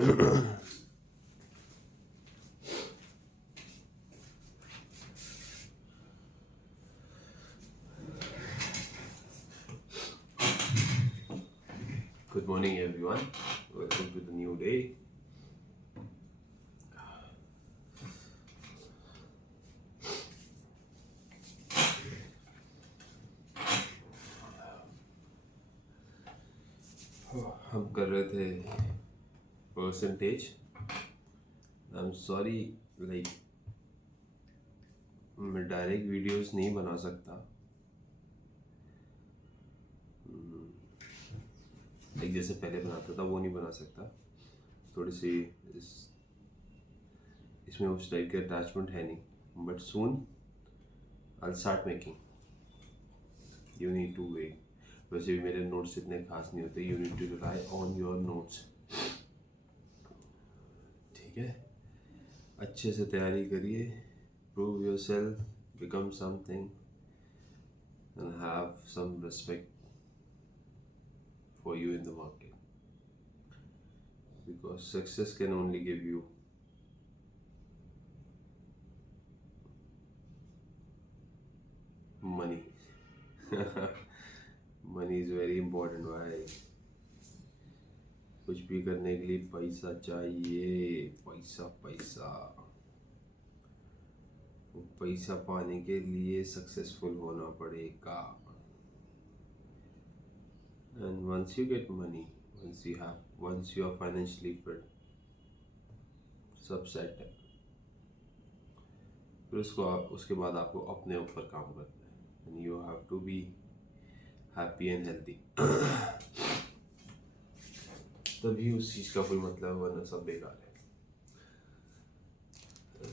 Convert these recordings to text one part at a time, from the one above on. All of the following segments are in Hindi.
Good morning, everyone. Welcome to the new day. हम कर रहे थे percentage. I am sorry, like मैं डायरेक्ट वीडियोस नहीं बना सकता. लाइक जैसे पहले बनाता था वो नहीं बना सकता. थोड़ी सी इसमें उस टाइप के अटैचमेंट है नहीं. But soon I start making. You need to wait. वैसे भी मेरे नोट्स इतने खास नहीं होते. You need to rely on your notes. ठीक है, अच्छे से तैयारी करिए. Prove yourself, become something and have some respect for you in the market, because success can only give you money. Money is very important. Why? कुछ भी करने के लिए पैसा चाहिए. पैसा पैसा. पैसा पाने के लिए सक्सेसफुल होना पड़ेगा. And once you get money, once you are financially fit, सब सेट है. फिर उसके बाद आपको अपने ऊपर काम करना है. And you have to be happy and healthy. तभी उस चीज़ का कोई मतलब, वरना सब बेकार है.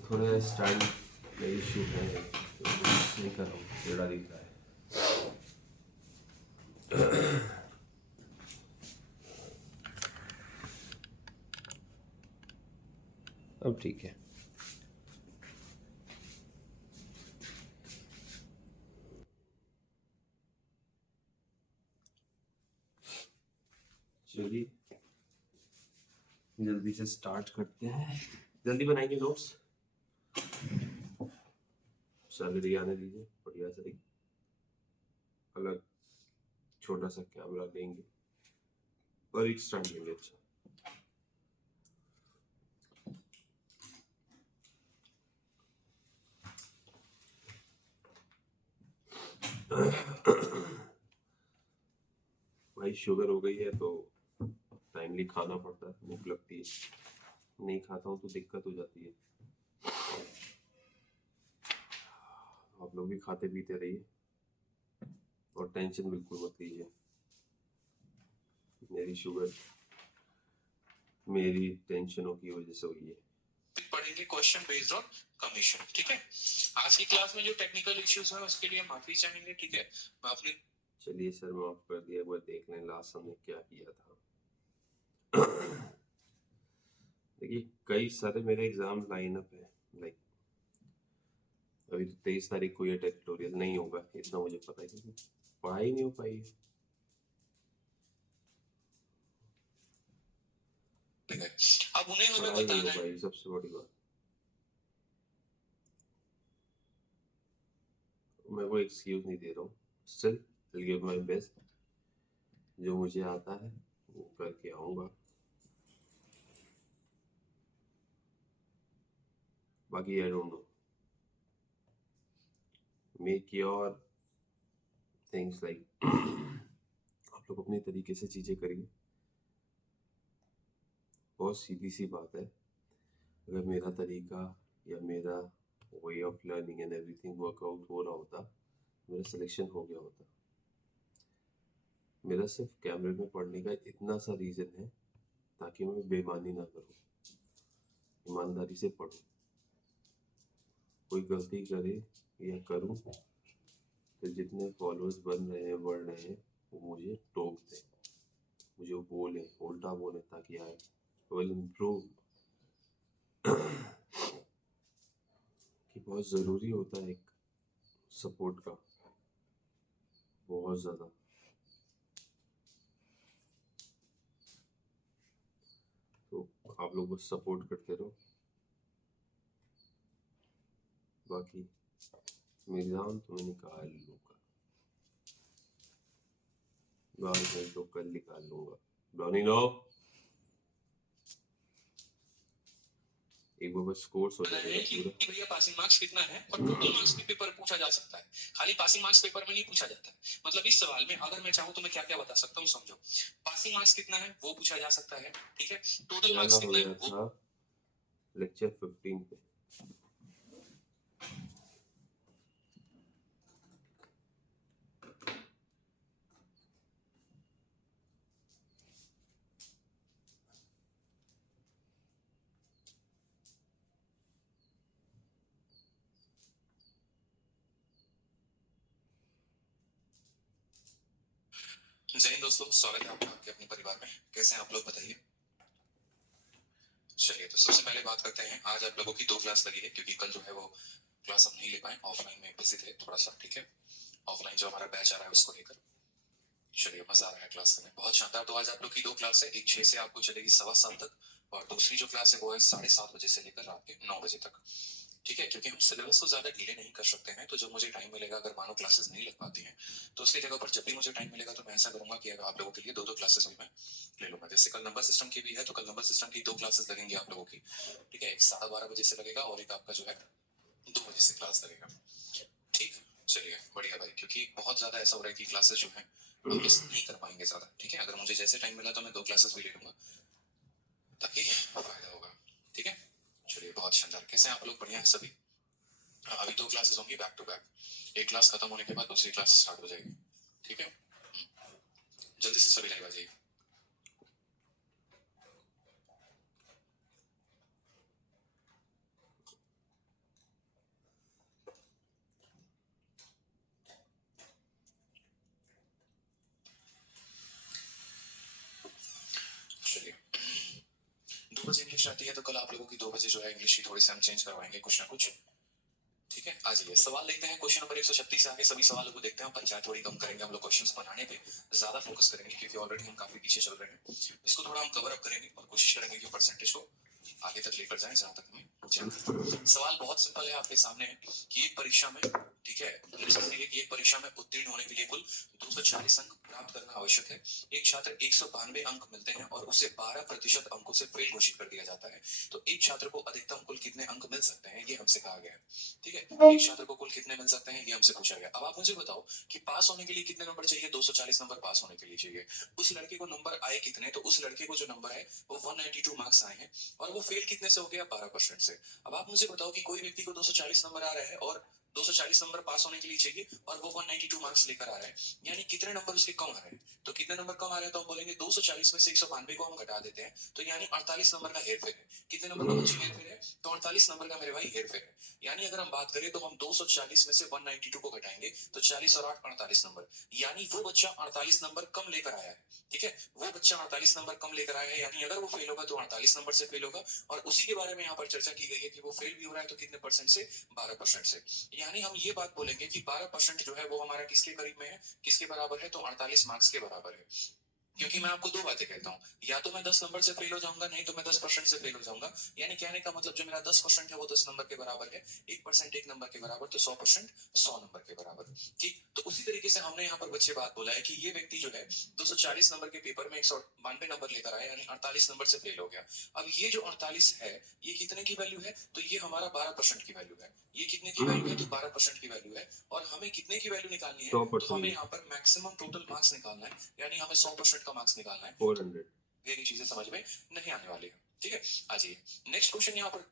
थोड़ा स्टैंड में इशू है, नहीं कर रहा हूँ, टेढ़ा दिख रहा है. अब ठीक है. चलिए जल्दी से स्टार्ट करते हैं. जल्दी बनाएंगे नोट्स. सैलरी आने दीजिए बढ़िया से. अलग छोटा सा कैमरा लेंगे और एक स्टैंड लेंगे. अच्छा, भाई शुगर हो गई है तो टाइमली खाना पड़ता है. भूख लगती है, नहीं खाता हूँ तो दिक्कत हो जाती है. आप लोग भी खाते पीते रहिए और टेंशन बिल्कुल मत लीजिए. मेरी शुगर मेरी टेंशनों की वजह से हुई है. पढ़ेंगे क्वेश्चन बेस्ड ऑन कमीशन. ठीक है, आज की क्लास में जो टेक्निकल इश्यूज है उसके लिए माफी चाहेंगे. ठीक है, मैं अपने चलिए सर, माफ कर दिया. वो देख लें लास्ट हमने क्या किया था. देखिए कई सारे मेरे एग्जाम लाइन अप है. लाइक अभी तो 23 तारीख को ये टेक्टोरियल नहीं होगा, इतना मुझे पता है, क्योंकि पढ़ाई नहीं हो पाई. अब उन्हें हमें पढ़ाई नहीं बताना हो है. पाई, सबसे बड़ी बात. मैं वो एक्सक्यूज नहीं दे रहा हूँ. Still will give my best. जो मुझे आता है वो करके आऊँगा. बाकी I don't know. Make your things like आप लोग अपने तरीके से चीज़ें करिए. बहुत सीधी सी बात है. अगर मेरा तरीका या मेरा way of learning and everything workout हो रहा होता, मेरा सिलेक्शन हो गया होता. मेरा सिर्फ कैमरे में पढ़ने का इतना सा रीज़न है ताकि मैं बेईमानी ना करूं, ईमानदारी से पढूं. कोई गलती करे या करूं तो जितने फॉलोअर्स बन रहे हैं, बढ़ रहे हैं, वो मुझे टोक दें, मुझे बोले, उल्टा बोले, ताकि आई विल इम्प्रूव. कि बहुत ज़रूरी होता है एक सपोर्ट का, बहुत ज़्यादा. तो आप लोग बस सपोर्ट करते रहो, बाकी मेरी जान तो मैं निकाल लूँगा, गाल नहीं तो कल निकाल लूँगा। ब्राउनी नो, एक बार बस कोर्स हो है जाएगा कि पूरा। भैया पासिंग मार्क्स कितना है और टोटल मार्क्स भी पेपर पूछा जा सकता है, खाली पासिंग मार्क्स पेपर में नहीं पूछा जाता है। मतलब इस सवाल में अगर मैं चाहूँ तो मैं क्या क्या बता सकता हूँ, समझो। पासिंग मार्क्स कितना है वो पूछा जा सकता है, ठीक है। टोटल जाना मार्क्स हो कितना है गया वो था लेक्चर 15 पे। जय हिंद दोस्तों, स्वागत है आपका आपके अपने परिवार में। कैसे हैं आप लोग, बताइए। चलिए तो सबसे पहले बात करते हैं, आज आप लोगों की 2 क्लास लगी है क्योंकि कल जो है वो क्लास हम नहीं ले पाए, ऑफलाइन में बिजी थे थोड़ा सा, ठीक है। ऑफलाइन जो हमारा बैच आ रहा है उसको लेकर। चलिए मजा आ रहा है क्लास करने, बहुत शानदार। तो आज आप लोग की 2 क्लास है, एक 6 से आपको चलेगी 7:15 तक और दूसरी जो क्लास है वो है 7:30 बजे से लेकर रात के 9 बजे तक, ठीक है। क्योंकि हम सिलेबस को ज्यादा डिले नहीं कर सकते हैं, तो जब मुझे टाइम मिलेगा, अगर मानो क्लासेस नहीं लग पाती हैं तो उसकी जगह पर जब भी मुझे टाइम मिलेगा तो मैं ऐसा करूंगा कि आप लोगों के लिए 2-2 क्लासेस भी मैं ले लूंगा। जैसे कल नंबर सिस्टम की भी है तो कल नंबर सिस्टम की 2 क्लासेस लगेंगी आप लोगों की, ठीक है। एक 12:30 बजे से लगेगा और एक आपका जो है 2 बजे से क्लास लगेगा, ठीक। चलिए बढ़िया भाई, क्योंकि बहुत ज्यादा ऐसा हो रहा है कि क्लासेस जो है हम मिस नहीं कर पाएंगे ज्यादा, ठीक है। अगर मुझे जैसे टाइम मिला तो मैं 2 क्लासेस भी ले लूंगा ताकि फायदा होगा, ठीक है। चलिए बहुत शानदार, कैसे हैं आप लोग, बढ़िया है सभी। हाँ, अभी 2 क्लासेस होंगी बैक टू बैक, एक क्लास खत्म होने के बाद दूसरी क्लास स्टार्ट हो जाएगी, ठीक है। जल्दी से सभी लाइव आ जाइए। चलिए 2 बजे इंग्लिश आती है तो कल आप लोगों की 2 बजे जो है इंग्लिश की थोड़ी सी हम चेंज करवाएंगे कुछ ना कुछ, ठीक है। आ जाइए, सवाल देखते हैं। क्वेश्चन नंबर 136 से आगे सभी सवालों को देखते हैं। पंचायत थोड़ी कम करेंगे हम लोग, क्वेश्चंस बनाने पे ज्यादा फोकस करेंगे क्योंकि ऑलरेडी हम काफी पीछे चल रहे हैं। इसको थोड़ा हम कवर अप करेंगे और कोशिश करेंगे कि परसेंटेज को आगे तक लेकर जाएं जहां तक हमें जाना है। सवाल बहुत सिंपल है आपके सामने है कि एक परीक्षा में, ठीक है, कि एक परीक्षा में उत्तीर्ण होने के लिए कुल 240 अंक प्राप्त करना आवश्यक है। एक छात्र 192 अंक मिलते हैं और उसे 12% अंकों से फेल घोषित कर दिया जाता है। तो एक छात्र को अधिकतम कुल कितने अंक मिल सकते हैं, ये हमसे कहा गया है, ठीक है। एक छात्र को कुल कितने मिल सकते हैं ये हमसे पूछा गया। अब आप मुझे बताओ कि पास होने के लिए कितने नंबर चाहिए। 240 नंबर पास होने के लिए चाहिए। उस लड़के को नंबर आए कितने, तो उस लड़के को जो नंबर है वो 192 मार्क्स आए हैं और वो फेल कितने से हो गया, 12% से। अब आप मुझे बताओ कि कोई व्यक्ति को 240 नंबर आ रहा है और 240 नंबर पास होने के लिए चाहिए और वो 192 मार्क्स लेकर आ रहा है, यानी कितने नंबर उसके कम आ रहे हैं। तो कितने नंबर कम आ रहे हैं, तो हम बोलेंगे 240 में से 192 को हम घटा देते हैं तो यानी 48 नंबर का हेरफेर है। कितने नंबर का बच्चे हेरफेर है, तो 48 नंबर का मेरे भाई हेरफेर है। यानी अगर हम बात करें तो हम 240 में से 192 को घटाएंगे तो 40 और 8 48 नंबर, यानी वो बच्चा 48 नंबर कम लेकर आया है, ठीक है। वो बच्चा 48 नंबर कम लेकर आया है, यानी अगर वो फेल होगा तो 48 नंबर से फेल होगा। और उसी के बारे में यहाँ पर चर्चा की गई है कि वो फेल भी हो रहा है तो कितने परसेंट से, 12% से। यानी हम ये बात बोलेंगे कि 12% जो है वो हमारा किसके करीब में है, किसके बराबर है, तो 48 मार्क्स के बराबर है। क्योंकि मैं आपको 2 बातें कहता हूँ, या तो मैं 10 नंबर से फेल हो जाऊंगा, नहीं तो मैं 10% से फेल हो जाऊंगा। यानी कहने का मतलब जो मेरा 10% है वो 10 नंबर के बराबर है, 1% 1 नंबर के बराबर, तो 100% 100 नंबर के बराबर, ठीक। तो उसी तरीके से हमने यहाँ पर बच्चे बात बोला है कि ये व्यक्ति जो है 240 नंबर के पेपर में 192 नंबर लेकर आया, यानी 48 नंबर से फेल हो गया। अब ये जो 48 है ये कितने की वैल्यू है, तो ये हमारा 12% की वैल्यू है। ये कितने की वैल्यू है, तो 12% की वैल्यू है। और हमें कितने की वैल्यू निकालनी है, तो हमें यहाँ पर मैक्सिमम टोटल मार्क्स निकालना है, यानी हमें 100% का मार्क्स निकालना है। 400। ये चीजें समझ में नहीं आने वाली है, ठीक है। आ जाइए, नेक्स्ट क्वेश्चन यहाँ पर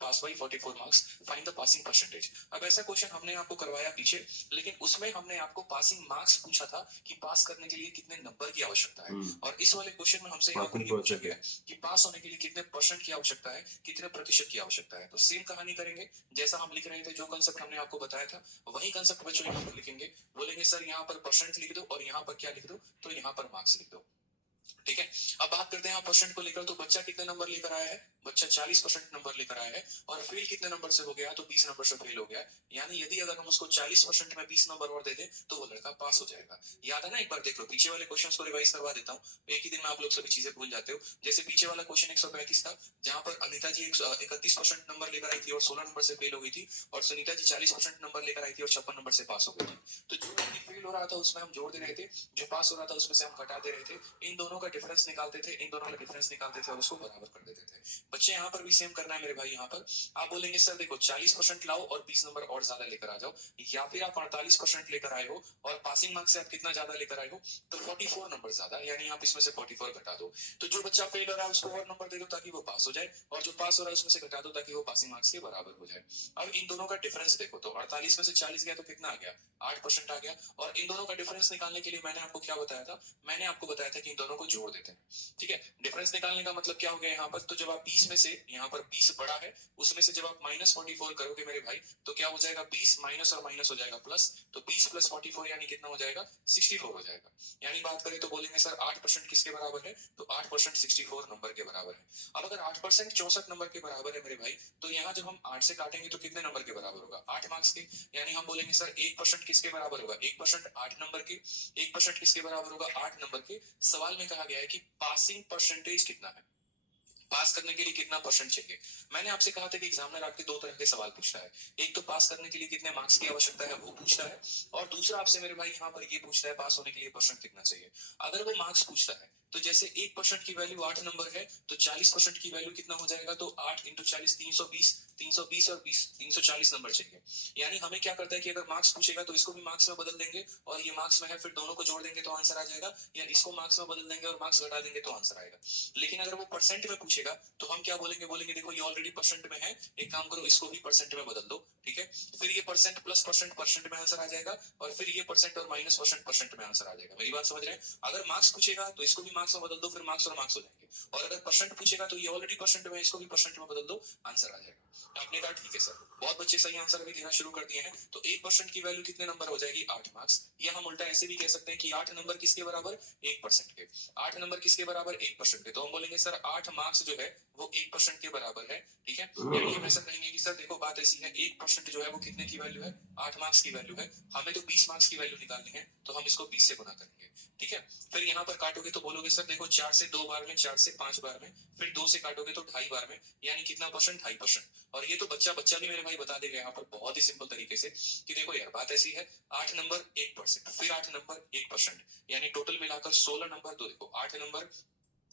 pass by 44 marks, find the passing percentage. अब ऐसा क्वेश्चन हमने आपको करवाया पीछे, लेकिन उसमें हमने आपको पासिंग मार्क्स पूछा था कि पास करने के लिए कितने नंबर की आवश्यकता है। और इस वाले क्वेश्चन में हमसे यहाँ पर ये पूछा गया है कि पास होने के लिए कितने परसेंट की आवश्यकता है, कितने प्रतिशत की आवश्यकता है। तो सेम कहानी करेंगे, जैसा हम लिख रहे थे, जो कंसेप्ट हमने आपको बताया था वही कंसेप्ट बच्चों यहाँ पर लिखेंगे। बोलेंगे सर यहाँ पर परसेंट लिख दो और यहाँ पर क्या लिख दो, तो यहाँ पर मार्क्स लिख दो, ठीक है। अब बात करते हैं परसेंट को लेकर, तो बच्चा कितने नंबर लेकर आया है, बच्चा 40% नंबर लेकर आया है, और फेल कितने नंबर से हो गया, तो 20 नंबर से फेल हो गया है। यानी यदि अगर हम उसको 40% में 20 नंबर और दे दें तो वो लड़का पास हो जाएगा। याद है ना, एक बार देख लो पीछे वाले क्वेश्चंस को रिवाइज करवा देता हूँ, एक ही दिन में आप लोग सभी चीजें भूल जाते हो। जैसे पीछे वाला क्वेश्चन 135 था, जहां पर अनिता जी 31% नंबर लेकर आई थी और 16 नंबर से फेल हो गई थी, और सुनीता जी 40% नंबर लेकर आई थी और 56 नंबर से पास हो गई थी। तो जो व्यक्ति फेल हो रहा था उसमें हम जोड़ दे रहे थे, जो पास हो रहा था उसमें से हम घटा दे रहे थे, इन दोनों का डिफरेंस निकालते थे, इन दोनों का डिफरेंस निकालते थे और उसको बराबर कर देते थे। बच्चे यहाँ पर भी सेम करना है मेरे भाई। यहाँ पर आप बोलेंगे सर देखो 40% लाओ और 20 नंबर और ज्यादा लेकर आ जाओ, या फिर आप 48% लेकर आए हो और पासिंग मार्क्स से आप कितना ज्यादा लेकर आए हो, तो 44 नंबर ज्यादा, यानी आप इसमें से 44 घटा दो। तो जो बच्चा फेल हो रहा है उसको और नंबर दे दो ताकि वो पास हो जाए, और जो पास हो रहा है उसमें से घटा दो ताकि वो पासिंग मार्क्स के बराबर हो जाए। अब इन दोनों का डिफरेंस देखो, तो 48 में से 40 गया तो कितना आ गया, 8% आ गया। और इन दोनों का डिफरेंस निकालने के लिए मैंने आपको क्या बताया था, मैंने आपको बताया था कि इन दोनों को जोड़ देते हैं। ठीक है, डिफरेंस निकालने का मतलब क्या हो गया यहाँ पर, तो जब आप 20 में से, यहाँ पर 20 बड़ा है, उसमें से जब आप -44 करोगे मेरे भाई, तो क्या हो जाएगा, 20 माइनस और माइनस हो जाएगा प्लस, तो 20 प्लस 44 यानी कितना हो जाएगा, 64 हो जाएगा। यानी बात करें तो बोलेंगे सर 8% किसके बराबर है, तो 8% 64 नंबर के बराबर है। अब अगर 8% 64 नंबर के बराबर है मेरे भाई, तो यहाँ जब हम 8 से काटेंगे तो कितने नंबर के बराबर होगा, 8 मार्क्स के। यानी हम बोलेंगे सर 1% किसके बराबर होगा, 1% 8 नंबर के, 1% किसके बराबर होगा, 8 नंबर के। सवाल में कहा गया है कि पासिंग परसेंटेज कितना है, पास करने के लिए कितना परसेंट चाहिए। मैंने आपसे कहा था कि एग्जामिनर आपके दो तरह के सवाल पूछता है, एक तो पास करने के लिए कितने मार्क्स की आवश्यकता है वो पूछता है, और दूसरा आपसे मेरे भाई यहाँ पर ये पूछता है पास होने के लिए परसेंट कितना चाहिए। अगर वो मार्क्स पूछता है तो जैसे 1% की वैल्यू 8 नंबर है, तो 40% की वैल्यू कितना हो जाएगा, तो 8 इंटू 40 320, 320 और 20 340 नंबर चाहिए। यानी हमें क्या करता है कि अगर मार्क्स पूछेगा तो इसको भी मार्क्स में बदल देंगे, और ये मार्क्स में है फिर दोनों को जोड़ देंगे तो आंसर आ जाएगा, या इसको मार्क्स में बदल देंगे और मार्क्स घटा देंगे तो आंसर आएगा। लेकिन अगर वो परसेंट में पूछेगा तो हम क्या बोलेंगे, बोलेंगे देखो ये ऑलरेडी परसेंट में है, एक काम करो इसको भी परसेंट में बदल दो। ठीक है, फिर ये परसेंट प्लस परसेंट परसेंट में आंसर आ जाएगा, और फिर ये परसेंट और माइनस परसेंट परसेंट में आंसर आ जाएगा। मेरी बात समझ रहे हैं, अगर मार्क्स पूछेगा तो इसको भी मार्क्स में बदल दो, फिर मार्क्स और मार्क्स हो जाएंगे, और अगर परसेंट पूछेगा तो ये ऑलरेडी परसेंट में, इसको भी परसेंट में बदल दो, आंसर आ जाएगा। आपने कहा ठीक है सर, बहुत बच्चे सही आंसर भी देना शुरू कर दिए हैं। तो 1% की वैल्यू कितने नंबर हो जाएगी, 8 मार्क्स। या हम उल्टा ऐसे भी कह सकते हैं कि 8 नंबर किसके बराबर, 1% के। 8 नंबर किसके बराबर, 1% के। तो हम बोलेंगे सर 8 मार्क्स जो है वो 1% के बराबर है। ठीक है, यानी हम ऐसा कहेंगे कि सर देखो बात ऐसी है, 1% जो है वो कितने की वैल्यू है, 8 मार्क्स की वैल्यू है, हमें तो 20 मार्क्स की वैल्यू निकालनी है, तो हम इसको 20 से गुना करेंगे। ठीक है, फिर यहाँ पर काटोगे तो बोलोगे सर देखो 4 से 2 बार में, 4 से 5 बार में, फिर 2 से काटोगे तो 2.5 बार में, यानी कितना परसेंट, 2.5%। और ये तो बच्चा बच्चा भी मेरे भाई बता देगा यहाँ पर बहुत ही सिंपल तरीके से कि देखो यार बात ऐसी है, 8 नंबर 1%, फिर 8 नंबर 1%, यानी टोटल मिलाकर 16 नंबर। तो देखो 8 नंबर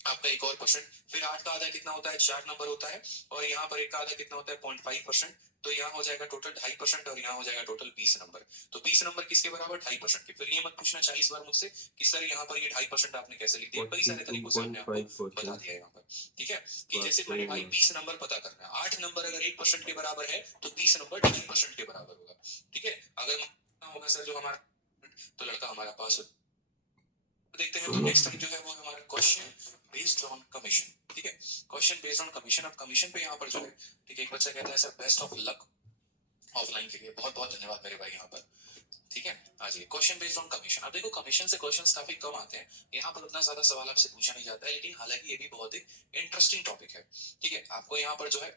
आपका एक और परसेंट, फिर 8 का आधा कितना होता है, 4 नंबर होता है, और यहाँ पर 1 का आधा कितना होता है, 0.5%। तो यहाँ हो जाएगा टोटल 2.5%, और यहाँ हो जाएगा टोटल 20 नंबर। तो 20 नंबर किसके बराबर, 2.5% के। फिर ये मत पूछना 40 बार मुझसे कि सर यहाँ पर ये 2.5% आपने कैसे लिख दिया, कई सारे तरीकों से हमने आपको बता दिया यहाँ पर। ठीक है, कि जैसे मेरे भाई 20 नंबर पता करना है, 8 नंबर अगर 1% के बराबर है तो 20 नंबर 2.5% के बराबर होगा। ठीक है, अगर होगा सर जो हमारा, तो लड़का हमारा पास हो। देखते हैं, तो नेक्स्ट जो है वो हमारा क्वेश्चन बेस्ड ऑन कमीशन। ठीक है, क्वेश्चन बेस्ड ऑन कमीशन। अब कमीशन पे यहाँ पर जो है, ठीक है, एक बच्चा कहता है sir best of luck offline के लिए, बहुत बहुत धन्यवाद मेरे भाई यहाँ पर। ठीक है, आ जाइए क्वेश्चन बेस्ड ऑन कमीशन। अब देखो कमीशन से क्वेश्चंस काफी कम आते हैं, यहाँ पर उतना ज्यादा सवाल आपसे पूछा नहीं जाता है, लेकिन हालांकि ये भी बहुत ही इंटरेस्टिंग टॉपिक है। ठीक है, आपको यहाँ पर जो है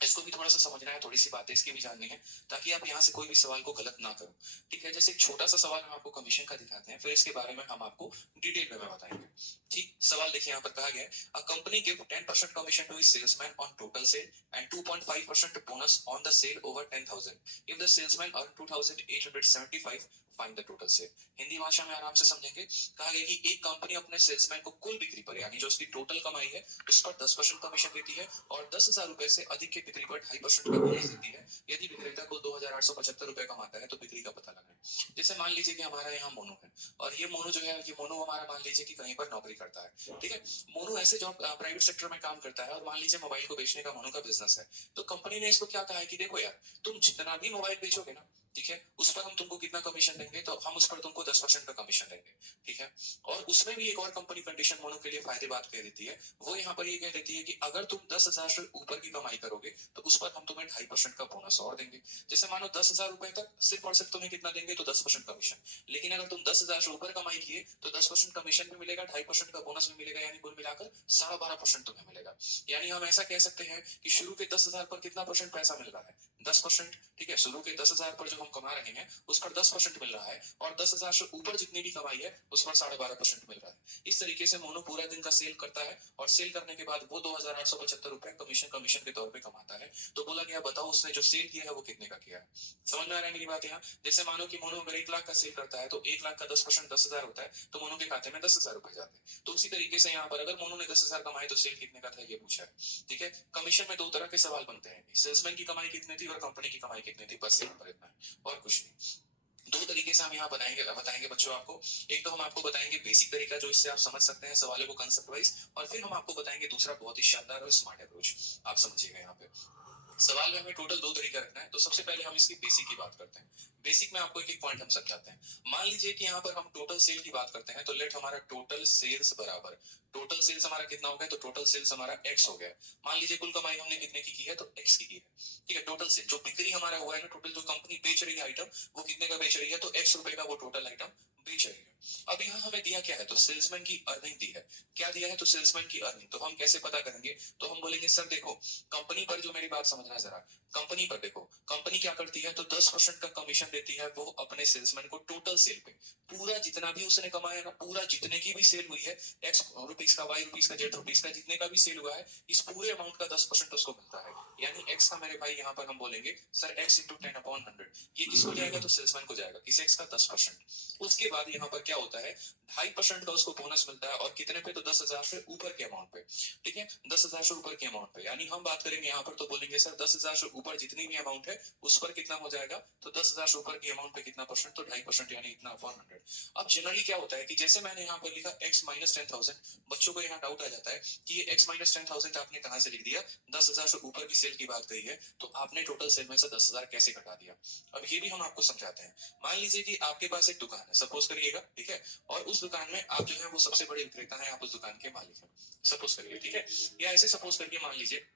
इसको भी थोड़ा सा समझना है, थोड़ी सी बातें इसकी भी जाननी है, ताकि आप यहाँ से कोई भी सवाल को गलत ना करो। ठीक है, जैसे एक छोटा सा सवाल हम आपको कमीशन का दिखाते हैं, फिर इसके बारे में हम आपको डिटेल में बताएंगे। ठीक, सवाल देखिए यहाँ पर कहा गया है, a company give 10% commission to his salesman on total sale and 2.5% bonus on the sale over 10,000 if the salesman earn 2,875, find the total sale. Hindi भाषा में आराम से समझेंगे। कहा गया कि एक कंपनी अपने सेल्समैन को कुल बिक्री पर, यानी जो उसकी टोटल कमाई है उस पर 10% कमीशन देती है, और 10,000 रुपए से अधिक की बिक्री पर 2.5% का बोनस देती है। यदि विक्रेता को 2,875 रुपए कमाता है तो बिक्री का पता लगाएं। जैसे मान लीजिए कि हमारा यहाँ मोनू है, और ये मोनू जो है, ये मोनू हमारा मान लीजिए कि कहीं पर नौकरी करता है। ठीक है, मोनू ऐसे जॉब प्राइवेट सेक्टर में काम करता है, और मान लीजिए मोबाइल को बेचने का मोनू का बिजनेस है। तो कंपनी ने इसको क्या कहा है कि देखो यार तुम जितना भी मोबाइल बेचोगे ना, ठीक है, उस पर हम तुमको कितना कमीशन देंगे, तो हम उस पर तुमको 10% का कमीशन देंगे। ठीक है, और उसमें भी एक और कंपनी कंडीशन मोनो के लिए फायदे बात कह देती है, वो यहाँ पर ये कह देती है कि अगर तुम 10,000 से ऊपर की कमाई करोगे तो उस पर हम तुम्हें 2.5% का बोनस और देंगे। जैसे मानो 10,000 रुपए तक सिर्फ और सिर्फ तुम्हें कितना देंगे, तो 10% कमीशन। लेकिन अगर तुम 10,000 से ऊपर कमाई किए तो 10% कमीशन भी मिलेगा, 2.5% का बोनस भी मिलेगा, यानी कुल मिलाकर 12.5% तुम्हें मिलेगा। यानी हम ऐसा कह सकते हैं कि शुरू के 10,000 पर कितना परसेंट पैसा मिल रहा है, 10%। ठीक है, शुरू के 10,000 पर जो हम कमा रहे हैं उस पर 10% मिल रहा है, और 10,000 से ऊपर जितनी भी कमाई है उस पर 12.5% मिल रहा है। इस तरीके से मोनो पूरा दिन का सेल करता है, और सेल करने के बाद वो 2,875 रुपए कमीशन के तौर पे कमाता है। तो बोला गया बताओ उसने जो सेल किया है वो कितने का किया है। समझ में आ रहा है मेरी बात यहाँ। जैसे मानो कि मोनो अगर 1 लाख का सेल करता है तो 1 लाख का 10% 10,000 होता है, तो मोनो के खाते में 10,000 रुपए जाते हैं। तो उसी तरीके से यहाँ पर अगर मोनो ने 10,000 कमाए तो सेल कितने का था ये पूछा है। ठीक है, कमीशन में दो तरह के सवाल बनते हैं, सेल्समैन की कमाई कितनी थी और कंपनी की कमाई कितनी थी, बस यहाँ पर इतना है और कुछ नहीं। दो तरीके से हम यहाँ बताएंगे बच्चों आपको। एक तो हम आपको बताएंगे बेसिक तरीका जो इससे आप समझ सकते हैं सवालों को कंसेप्ट वाइज, और फिर हम आपको बताएंगे दूसरा बहुत ही शानदार और स्मार्ट अप्रोच। आप समझिएगा यहाँ पे सवाल में हमें टोटल दो तरीका रखना है। तो सबसे पहले हम इसकी बेसिक की बात करते हैं। बेसिक में आपको एक एक पॉइंट हम समझाते हैं। मान लीजिए कि यहाँ पर हम टोटल सेल की बात करते हैं, तो लेट हमारा टोटल सेल्स बराबर टोटल सेल्स हमारा कितना हो गया, तो टोटल सेल्स हमारा एक्स हो गया। मान लीजिए कुल कमाई हमने कितने की है, तो एक्स की है। ठीक है, टोटल सेल जो बिक्री हमारा हुआ है ना, टोटल जो कंपनी बेच रही है आइटम वो कितने का बेच रही है, तो एक्स रुपए का वो टोटल आइटम बेच रही है। अब यहाँ हमें दिया क्या है, तो सेल्समैन की अर्निंग दी है। क्या दिया है, तो सेल्समैन की अर्निंग। तो हम कैसे पता करेंगे, तो हम बोलेंगे सर देखो कंपनी पर जो मेरी बात समझना जरा, कंपनी पर देखो कंपनी क्या करती है, तो 10% का कमीशन देती है वो अपने सेल्समैन को टोटल सेल पे। पूरा जितना भी उसने कमाया ना, पूरा जितने की भी सेल हुई है, एक्स रुपीज का, वाई रुपीज का, जेड रुपीज का, जितने का भी सेल हुआ है, इस पूरे अमाउंट का 10% उसको मिलता है। यानी एक्स का मेरे भाई यहाँ पर हम बोलेंगे सर एक्स इंटू 10/100। ये किसको जाएगा, तो सेल्समैन को जाएगा, किस एक्स का, 10%। उसके बाद यहाँ पर क्या होता है, 2.5% का उसको बोनस मिलता है, और कितने पे, तो 10,000 से ऊपर के अमाउंट पे। ठीक है, 10,000 से ऊपर के अमाउंट पे, यानी हम बात करेंगे यहाँ पर तो बोलेंगे सर 10,000 से ऊपर जितनी भी अमाउंट है उस पर कितना हो जाएगा, तो 10,000 से ऊपर की अमाउंट पे कितना परसेंट, तो 2.5%, यानी इतना अपॉन 100। अब जनरली क्या होता है कि जैसे मैंने यहाँ पर लिखा x माइनस 10,000, बच्चों को यहाँ डाउट आ जाता है कि ये x माइनस 10,000 आपने कहाँ से लिख दिया, 10,000 से ऊपर की सेल की बात कही है तो आपने टोटल सेल में से 10,000 कैसे घटा दिया। अब ये भी हम आपको समझाते हैं। मान लीजिए कि आपके पास एक दुकान है, सपोज करिएगा, ठीक है, और उस दुकान में आप जो है वो सबसे बड़े विक्रेता है, आप उस दुकान के मालिक हैं, सपोज करिए। ठीक है, या ऐसे सपोज करिए, मान लीजिए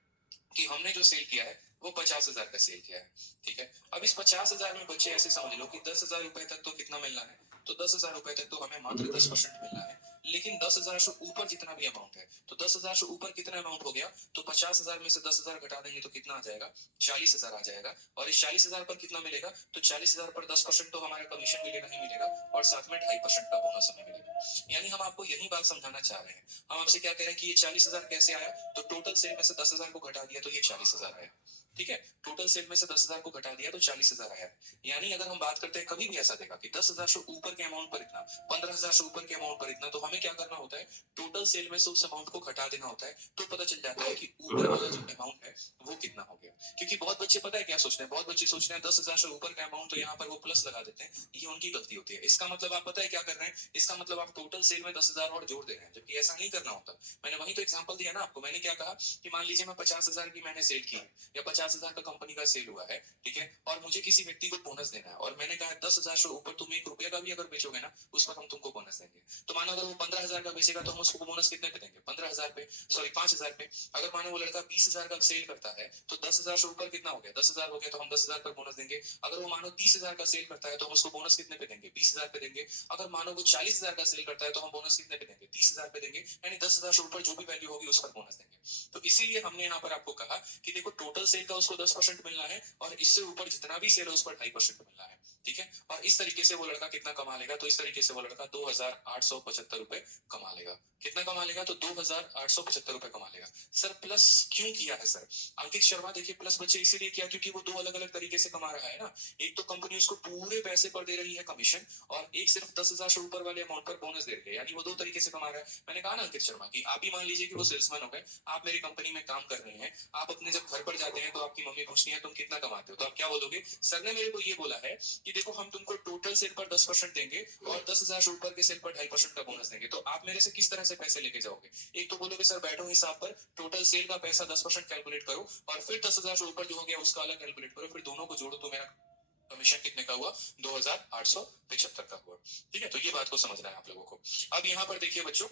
कि हमने जो सेल किया है वो 50,000 का सेल किया है। ठीक है, अब इस 50,000 में बच्चे ऐसे समझ लो कि 10,000 रुपए तक तो कितना मिलना है, तो 10,000 रुपए तक तो हमें मात्र 10% मिलना है। लेकिन 10,000 से ऊपर जितना भी अमाउंट है, तो 10,000 से ऊपर कितना अमाउंट हो गया, तो 50,000 में से 10,000 घटा देंगे तो कितना आ जाएगा, 40,000 आ जाएगा। और इस 40,000 पर कितना मिलेगा, तो 40,000 पर 10% तो हमारा कमीशन मिलेगा ही मिलेगा, और साथ में 2.5% का बोनस हमें मिलेगा। यानी हम आपको यही बात समझाना चाह रहे हैं। हम आपसे क्या कह रहे हैं कि ये 40,000 कैसे आया, तो टोटल सेल में से 10,000 को घटा दिया तो ये 40,000 आया। ठीक है, टोटल सेल में से 10,000 को घटा दिया तो 40,000 आया। यानी अगर हम बात करते हैं, कभी भी ऐसा देखा कि 10,000 से ऊपर के अमाउंट पर इतना, 15,000 से ऊपर के अमाउंट पर इतना, तो हमें क्या करना होता है, टोटल सेल में से उस अमाउंट को घटा देना होता है, तो पता चल जाता है कि ऊपर वाला जो अमाउंट है वो कितना हो गया। क्योंकि बहुत बच्चे पता है क्या सोचते हैं, बहुत बच्चे सोचते हैं 10,000 से ऊपर का अमाउंट, तो यहाँ पर वो प्लस लगा देते हैं, ये उनकी गलती होती है। इसका मतलब आप पता है क्या कर रहे हैं, इसका मतलब आप टोटल सेल में 10,000 और जोड़ दे रहे हैं, जबकि ऐसा नहीं करना होता। मैंने वही तो एग्जांपल दिया ना आपको। मैंने क्या कहा कि मान लीजिए मैं 50,000 की मैंने सेल की है, या 50,000 का कंपनी का सेल हुआ है, ठीक है, और मुझे किसी व्यक्ति को बोनस देना है, और मैंने कहा 10,000 से ऊपर तुम 1 रुपया का भी अगर बेचोगे ना, उस पर हम तुमको बोनस देंगे। तो मानो अगर वो 15,000 का बेचेगा तो हम उसको बोनस कितने पे देंगे, 15,000 पे, सॉरी 5,000 पे। अगर मानो वो लड़का 20,000 का सेल करता है तो 10,000 से ऊपर कितना हो गया, 10,000 हो गया, तो हम 10,000 पर बोनस देंगे। अगर वो मानो 30,000 का सेल करता है तो हम उसको बोनस कितने पे देंगे, 20,000 पे देंगे। अगर मानो वो 40,000 का सेल करता है तो हम बोनस कितने पे देंगे, 30,000 पे देंगे। यानी 10,000 से ऊपर जो भी वैल्यू होगी उस पर बोनस देंगे। तो इसीलिए हमने यहाँ पर आपको कहा कि देखो टोटल सेल का उसको 10% मिलना है, और इससे ऊपर जितना भी सेल है उस पर 2.5% मिलना है। ठीक है, और इस तरीके से वो लड़का कितना कमा लेगा, तो इस तरीके से वो लड़का 2,875 रुपए कमा लेगा। कितना कमा लेगा, तो 2,875 रुपए कमा लेगा। सर प्लस क्यों किया है सर अंकित शर्मा, देखिए प्लस बच्चे इसीलिए किया क्योंकि वो दो अलग अलग तरीके से कमा रहा है ना। एक तो कंपनी उसको पूरे पैसे पर दे रही है कमीशन, और एक सिर्फ 10,000 से ऊपर वाले अमाउंट पर बोनस दे रही है, यानी वो दो तरीके से कमा रहा है। मैंने कहा ना अंकित शर्मा की आप ही मान लीजिए कि वो सेल्समैन हो गए, आप मेरी कंपनी में काम कर रहे हैं, आप अपने जब घर पर जाते हैं तो आपकी मम्मी पूछती है तुम कितना कमाते हो, तो आप क्या बोलोगे, सर ने मेरे को ये बोला है कि देखो हम तुमको टोटल सेल पर 10% देंगे, और 10,000 से ऊपर के सेल पर 2.5% का बोनस देंगे। तो आप मेरे से किस तरह से पैसे लेके जाओगे, एक तो बोलोगे सर बैठो हिसाब पर, टोटल सेल का पैसा 10% कैलकुलेट करो, और फिर 10,000 से ऊपर जो हो गया उसका अलग कैलकुलेट करो, फिर दोनों को जोड़ो तो मेरा कमीशन कितने का हुआ, 2875 का हुआ। ठीक है, तो ये बात को समझना है आप लोगों को। अब यहाँ पर देखिए बच्चों,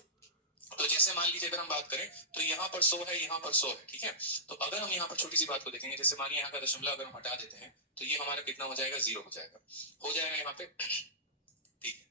तो जैसे मान लीजिए अगर हम बात करें तो यहाँ पर 100 है, यहाँ पर 100 है, ठीक है। तो अगर हम यहाँ पर छोटी सी बात को देखेंगे, जैसे मानिए यहाँ का दशमलव अगर हम हटा देते हैं तो ये हमारा कितना हो जाएगा, 0 हो जाएगा यहाँ पे। ठीक है,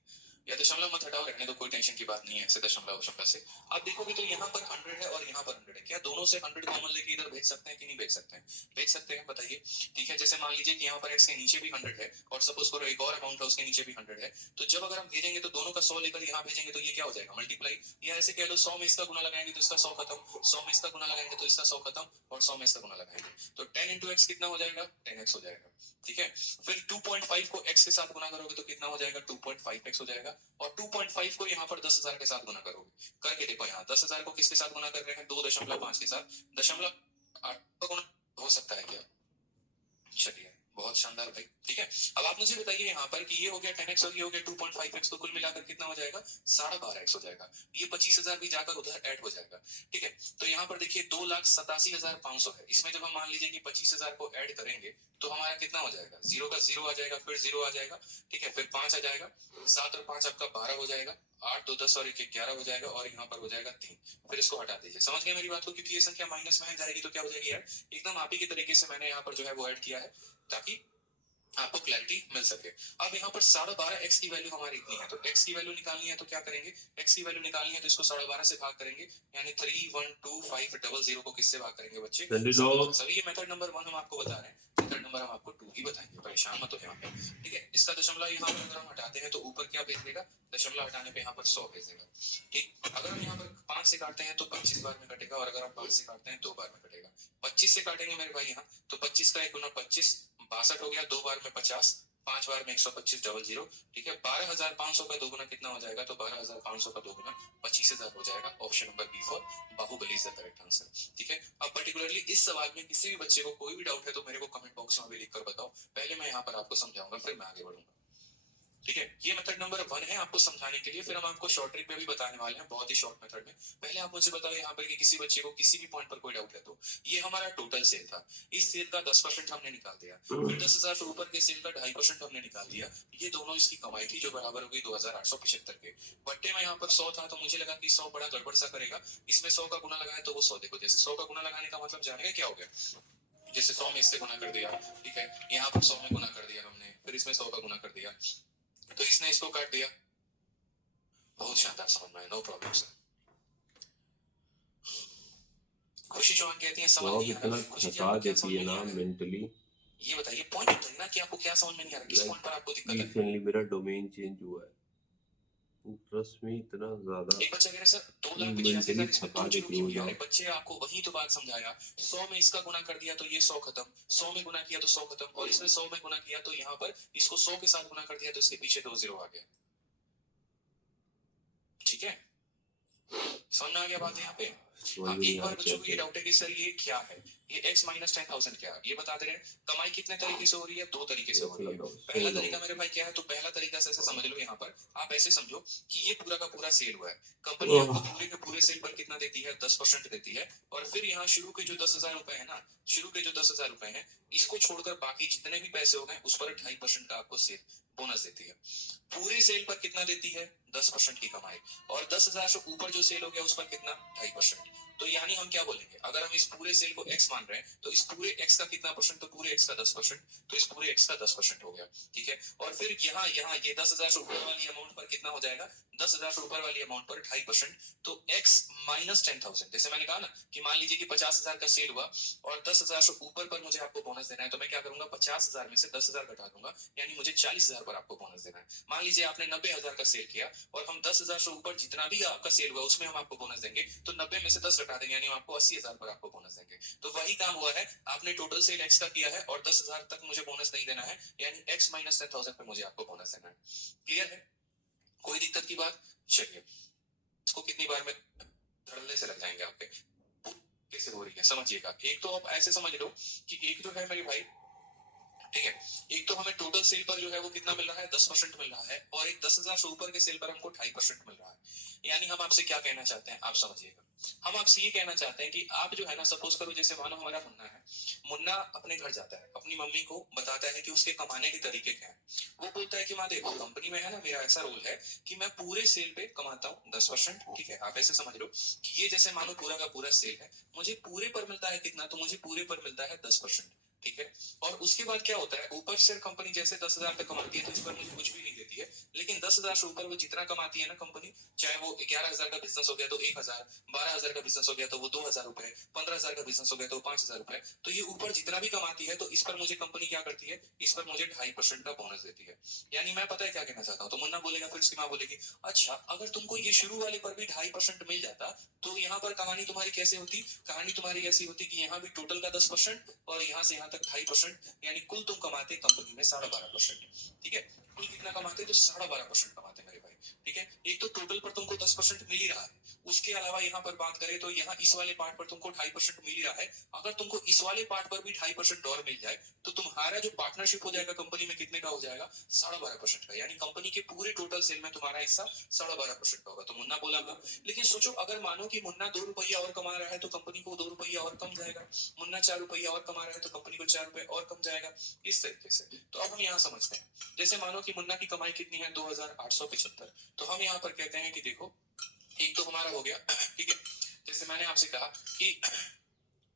या दशमलव मत हटाओ, रहने दो, कोई टेंशन की बात नहीं है ऐसे दशमलव शमला से। आप देखोगे तो यहाँ पर 100 है और यहाँ पर 100 है, क्या दोनों से 100 कॉमन लेके इधर भेज सकते हैं कि नहीं भेज सकते हैं, भेज सकते हैं, बताइए। ठीक है, जैसे मान लीजिए कि यहाँ पर x के नीचे भी 100 है और सपोज करो एक और अमाउंट है उसके नीचे भी 100 है, तो जब अगर हम भेजेंगे तो दोनों का 100 लेकर यहाँ भेजेंगे तो ये क्या हो जाएगा, मल्टीप्लाई। या ऐसे कह लो 100 में इसका गुना लगाएंगे तो इसका 100 खत्म, 100 में इसका गुना लगाएंगे तो इसका 100 खत्म, और 100 में इसका गुना लगाएंगे तो 10 into x कितना हो जाएगा, 10x हो जाएगा। ठीक है, फिर 2.5 को x के साथ गुना करोगे तो कितना हो जाएगा, 2.5x हो जाएगा। और 2.5 को यहाँ पर 10,000 के साथ गुना करोगे, करके देखो, यहाँ 10,000 को किसके साथ गुना कर रहे हैं, 2.5 के साथ, 0.8 का गुना हो सकता है क्या, चलिए बहुत शानदार भाई। ठीक है, अब आप मुझे बताइए यहाँ पर कि ये हो गया 10x और ये हो गया 2.5x, तो कुल मिलाकर कितना हो जाएगा, 12.5x हो जाएगा। ये 25,000 भी जाकर उधर ऐड हो जाएगा। ठीक है, तो यहाँ पर देखिए 2,87,500 है, इसमें जब हम मान लीजिए कि 25,000 को ऐड करेंगे तो हमारा कितना हो जाएगा, 0 का 0 आ जाएगा, फिर 0 आ जाएगा। ठीक है, फिर 5 आ जाएगा, 7 और 5 आपका 12 हो जाएगा, 8 2 10 और 1 11 हो जाएगा, और यहाँ पर हो जाएगा 3। फिर इसको हटा दीजिए, समझ गए मेरी बात को, क्योंकि ये संख्या माइनस में जाएगी तो क्या हो जाएगी यार, एकदम आप ही के तरीके से मैंने यहाँ पर जो है वो ऐड किया है ताकि आपको क्लैरिटी मिल सके। अब यहाँ पर 12.5x की वैल्यू हमारी इतनी है, तो x की वैल्यू निकालनी है तो क्या करेंगे, x की वैल्यू निकालनी है तो इसको 12.5 से भाग करेंगे, यानी 312,500 को किससे भाग करेंगे बच्चे, सभी ये मेथड नंबर 1 हम आपको बता रहे हैं, मेथड नंबर हम आपको 2 ही बताएंगे, परेशान मत हो यहाँ पे। ठीक है, इसका दशमलव यहाँ पर अगर हम हटाते हैं तो ऊपर क्या भेज देगा, दशमलव हटाने पे यहाँ पर 100 भेज देगा। ठीक, अगर हम यहाँ पर 5 से काटते हैं तो 25 बार में कटेगा, और अगर हम 5 से काटते हैं 2 बार में कटेगा। 25 से काटेंगे मेरे भाई यहाँ, तो 25 का 1 गुना 25 62 हो गया, 2 बार में 50, 5 बार में 125 डबल 0। ठीक है, 12,500 का 2 गुना कितना हो जाएगा, तो 12,500 का 2 गुना 25,000 हो जाएगा। Option number B for Baahubali is the correct answer. ठीक है, अब पर्टिकुलरली इस सवाल में किसी भी बच्चे को कोई भी डाउट है तो मेरे को कमेंट बॉक्स में अभी लिखकर बताओ, पहले मैं यहाँ पर आपको समझाऊंगा फिर मैं आगे बढ़ूंगा। ठीक है, ये मेथड नंबर 1 है आपको समझाने के लिए, फिर हम आपको शॉर्ट ट्रिक में भी बताने वाले हैं, बहुत ही शॉर्ट मेथड में। पहले आप मुझे बताओ यहाँ पर कि किसी बच्चे को किसी भी पॉइंट पर कोई डाउट है तो, ये हमारा टोटल सेल था, इस सेल का 10% हमने निकाल दिया, फिर 10,000 से ऊपर के सेल का 2.5% हमने निकाल दिया, ये दोनों इसकी कमाई थी जो बराबर होगी 2,875 के। बट्टे में यहाँ पर 100 था तो मुझे लगा कि 100 बड़ा गड़बड़ सा करेगा, इसमें 100 का गुना लगाए तो वो 100, देखो जैसे 100 का गुना लगाने का मतलब जानेगा क्या हो गया, जैसे 100 में इससे गुना कर दिया, ठीक है, यहाँ पर 100 में गुना कर दिया हमने, फिर इसमें 100 का गुना कर दिया, तो इसने इसको काट दिया। बहुत शानदार, समझ में, नो प्रॉब्लम सर। खुशी चौहान कहती है समझ नहीं आ रहा, खुशी जी आपको क्या समझ में नहीं आ रहा, मेंटली ये बताइए, पॉइंट बताइए ना कि आपको क्या समझ में नहीं आ रहा, किस पॉइंट पर आपको दिक्कत है। रिसेंटली मेरा डोमेन चेंज हुआ है, इंटरेस्ट में इतना ज्यादा एक बच्चा कह रहा है सर 2,85,000 इसमें 2 जीरो क्यों किया, अरे बच्चे आपको वही तो बात समझाया, 100 में इसका गुना कर दिया तो ये 100 खत्म, 100 में गुना किया तो 100 खत्म, और इसमें 100 में गुना किया तो यहाँ पर इसको 100 के साथ गुना कर दिया तो इसके पीछे 2 जीरो आ गया। ठीक है, समझ में आ गया बात यहाँ पे। हाँ, एक बार बच्चों को ये डाउट है कि सर ये क्या है, ये x माइनस 10,000 क्या है, ये बता दे रहे हैं। कमाई कितने तरीके से हो रही है, 2 तरीके से हो रही है। पहला तरीका मेरे भाई क्या है, तो पहला तरीका से ऐसे समझ लो, यहाँ पर आप ऐसे समझो कि ये पूरा का पूरा सेल हुआ है, कंपनी आपको पूरे के पूरे सेल पर कितना देती है, 10% देती है, और फिर यहाँ शुरू के जो 10,000 रुपए है ना, शुरू के जो 10,000 रुपए है, इसको छोड़कर बाकी जितने भी पैसे हो गए उस पर 2.5% का आपको सेल बोनस देती है। पूरे सेल पर कितना देती है, 10% की कमाई, और 10,000 से ऊपर जो सेल हो गया उस पर कितना, 2.5%। तो यानी हम क्या बोलेंगे, अगर हम इस पूरे सेल को x मान रहे हैं तो इस पूरे x का कितना परसेंट, तो पूरे x का 10%, तो इस पूरे x का 10% हो गया। ठीक है, और फिर यहाँ यहाँ ये 10,000 से ऊपर वाली अमाउंट पर कितना हो जाएगा, 10,000 से ऊपर वाली अमाउंट पर 2.5%, तो x माइनस 10,000, जैसे मैंने कहा ना कि मान लीजिए कि 50,000 का सेल हुआ और 10,000 से ऊपर पर मुझे आपको बोनस देना है, तो मैं क्या करूंगा, 50,000 में से 10,000 घटा दूंगा, यानी मुझे 40,000 पर आपको बोनस देना है। मान लीजिए आपने 90,000 का सेल किया और हम 10,000 से ऊपर जितना भी आपका सेल हुआ उसमें हम आपको बोनस देंगे, तो 90 में से 10 घटा देंगे, यानी आपको 80,000 पर आपको बोनस देंगे। तो वही काम हुआ है, आपने टोटल सेल x का किया है और 10,000 तक मुझे बोनस नहीं देना है, यानी x माइनस 10,000 पे मुझे आपको बोनस देना है। क्लियर है, कोई दिक्कत की बात, चलिए इसको कितनी बार में धड़ल्ले से लग जाएंगे आपके, कैसे हो रही है समझिएगा। एक तो आप ऐसे समझ लो कि एक जो है मेरे भाई ठीक है। एक तो हमें टोटल सेल पर जो है वो कितना मिल रहा है, 10% मिल रहा है, और एक 10,000 से ऊपर के सेल पर हमको 2.5% मिल रहा है। यानी हम आपसे क्या कहना चाहते हैं, आप समझिएगा। हम आपसे ये कहना चाहते हैं कि आप जो है ना, सपोज करो जैसे मानो हमारा मुन्ना है, मुन्ना अपने घर जाता है, अपनी मम्मी को बताता है कि उसके कमाने के तरीके क्या हैं। वो बोलता है कि माँ देखो, कंपनी में है ना, मेरा ऐसा रोल है कि मैं पूरे सेल पे कमाता हूँ 10%। ठीक है, आप ऐसे समझ लो कि ये जैसे मानो पूरा का पूरा सेल है, मुझे पूरे पर मिलता है कितना, तो मुझे पूरे पर मिलता है 10%। ठीक है। और उसके बाद क्या होता है, ऊपर से कंपनी जैसे 10,000 पे कमाती है तो इस पर मुझे कुछ भी नहीं देती है, लेकिन 10,000 से ऊपर वो जितना कमाती है ना कंपनी, चाहे वो 11,000 का बिजनेस हो गया तो 1,000, 12,000 का बिजनेस हो गया तो वो 2,000 रुपए, 15,000 का बिजनेस हो गया तो 5,000 रुपए, तो ये ऊपर जितना भी कमाती है तो इस पर मुझे कंपनी क्या करती है, इस पर मुझे 2.5% का बोनस देती है। यानी मैं पता है क्या कहना चाहता हूँ, तो मुन्ना बोलेगा, फिर उसकी माँ बोलेगी, अच्छा अगर तुमको ये शुरू वाले पर भी 2.5% मिल जाता तो यहाँ पर कहानी तुम्हारी कैसे होती, कहानी तुम्हारी ऐसी होती कि यहाँ भी टोटल का 10% और यहाँ से यहाँ तक 2.5%, यानी कुल तुम कमाते कंपनी में 12.5%। ठीक है, कुल कितना कमाते, तो 12.5% कमाते मेरे भाई। ठीक है, एक तो टोटल पर तुमको 10% मिल ही रहा है, उसके अलावा यहाँ पर बात करें तो यहाँ इस वाले पार्ट पर तुमको 2.5% मिल ही रहा है। अगर तुमको इस वाले पार्ट पर भी 2.5% और मिल जाए तो तुम्हारा जो पार्टनरशिप हो जाएगा कंपनी में कितने का हो जाएगा, 12.5% का, यानी कंपनी के पूरे टोटल सेल में तुम्हारा हिस्सा 12.5% का होगा। तो मुन्ना बोला, लेकिन सोचो अगर मानो कि मुन्ना 2 रुपया और कमा रहा है तो कंपनी को 2 रुपया और कम जाएगा, मुन्ना 4 रुपया और कमा रहा है तो कंपनी को 4 रुपए और कम जाएगा, इस तरीके से। तो अब हम यहाँ समझते हैं, जैसे मानो कि मुन्ना की कमाई कितनी है, 2,875, तो हम यहाँ पर कहते हैं कि देखो, एक तो हमारा हो गया, ठीक है, जैसे मैंने आपसे कहा कि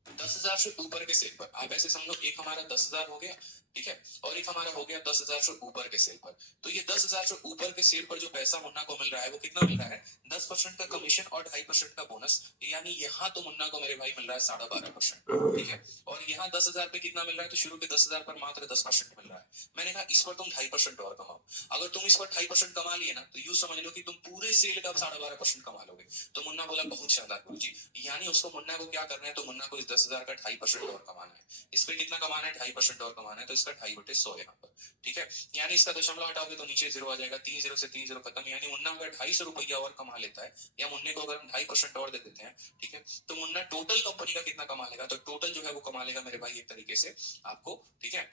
10,000 से ऊपर के सेल पर, आप ऐसे समझो, एक हमारा 10,000 हो गया, ठीक है, और एक हमारा हो गया 10,000 से ऊपर के सेल पर। तो ये 10,000 से ऊपर के सेल पर जो पैसा मुन्ना को मिल रहा है वो कितना मिल रहा है, 10% का कमीशन और 2.5% का बोनस, यानी यहाँ तो मुन्ना को मेरे भाई मिल रहा है 12.5%। ठीक है, और यहाँ 10,000 पे कितना मिल रहा है, तो शुरू के 10,000 पर मात्र 10% मिल रहा है। मैंने कहा इस पर तुम 2.5% और कमाओ। अगर तुम इस पर 2.5% कमा लिए ना, तो यूं समझ लो कि तुम पूरे सेल का 12.5% कमा लोगे। तो मुन्ना बोला, बहुत शानदार गुरुजी, यानी उसको मुन्ना को क्या करना है, तो मुन्ना को इस 10,000 का 2.5% और कमाना है। इस पे कितना कमाना है, 2.5% और कमाना है, तो इसका 2.5/100 यहाँ पर। ठीक है, यानी इसका दशमलव हटाओगे तो नीचे 0 आ जाएगा, 3 0 से 3 0 खत्म। यानी मुन्ना अगर 250 रुपया और कमा लेता है, या मुन्ने को अगर हम 2.5% और दे देते हैं, ठीक है, तो मुन्ना टोटल कंपनी का कितना कमा लेगा, तो टोटल जो है वो कमा लेगा मेरे भाई एक तरीके से आपको, ठीक है,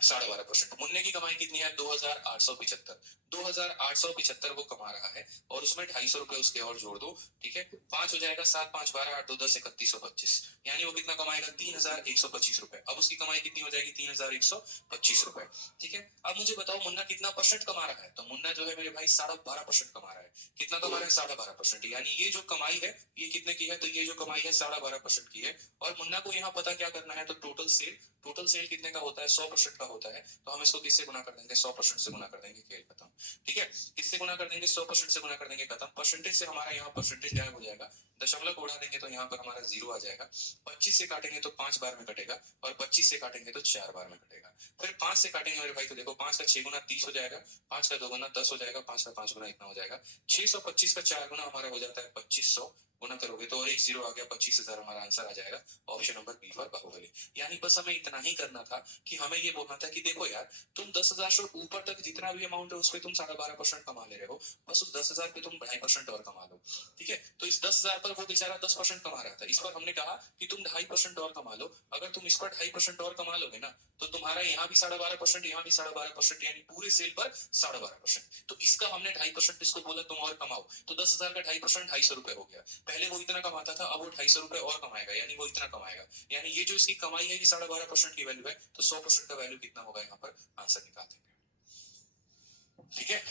12.5%। मुन्ने की कमाई कितनी है, 2,875, 2,875 वो कमा रहा है, और उसमें 250 रुपए उसके और जोड़ दो, ठीक है, 5 हो जाएगा, 7 5 12 8 2 10 3125, यानी वो कितना कमाएगा, 3,125 रुपए। अब उसकी कमाई कितनी हो जाएगी, 3,125 रुपए। ठीक है, अब मुझे बताओ मुन्ना कितना परसेंट कमा रहा है, तो मुन्ना जो है मेरे भाई 12.5% कमा रहा है। कितना कमा रहा है, 12.5%, यानी ये जो कमाई है ये कितने की है, तो ये जो कमाई है 12.5% की है। और मुन्ना को यहाँ पता क्या करना है, तो टोटल सेल कितने का होता है, 100% का होता है, तो हम इसको किससे गुना कर देंगे, 100% से गुना कर देंगे, खेल खत्म। ठीक है, किससे गुना कर देंगे, 100% से गुना कर देंगे, खत्म। परसेंटेज से हमारा यहाँ परसेंटेज गायब हो जाएगा, दशमलव को उड़ा देंगे तो यहाँ पर हमारा 0 आ जाएगा। 25 से काटेंगे तो 5 बार में कटेगा, और 25 से काटेंगे तो 4 बार में कटेगा। फिर 5 से काटेंगे मेरे भाई, तो देखो 5 का 6 गुना 30 हो जाएगा, 5 का 2 गुना 10 हो जाएगा, 5 का 5 गुना इतना हो जाएगा। 625 का 4 गुना हमारा हो जाता है 2500, गुना करोगे तो और एक 0 आ गया, 25,000 हमारा आंसर आ जाएगा। Option number B for Baahubali. यानी बस हमें इतना ही करना था कि हमें ये बोलना था कि देखो यार, तुम 10,000 से ऊपर तक जितना भी अमाउंट है उस पर तुम 12.5% कमा ले रहे हो, बस उस 10,000 पे तुम 2.5% और कमा लो। ठीक है, तो इस 10,000 पर वो बेचारा 10% कमा रहा था, इस पर हमने कहा कि तुम 2.5% और कमा लो। अगर तुम इस पर 2.5% और कमा लोगे ना, तो तुम्हारा यहाँ भी 12.5%, यहाँ भी 12.5%, यानी पूरे सेल पर 12.5%। तो इसका हमने 2.5% इसको बोला तुम और कमाओ, तो 10,000 का 2.5% 250 रुपए हो गया। पहले वो इतना कमाता था, अब वो 250 रुपए और कमाएगा, यानी वो इतना कमाएगा। यानी ये जो इसकी कमाई है ये 12.5% की वैल्यू है, तो 100% का वैल्यू कितना होगा, यहाँ पर आंसर निकाल देंगे। ठीक है,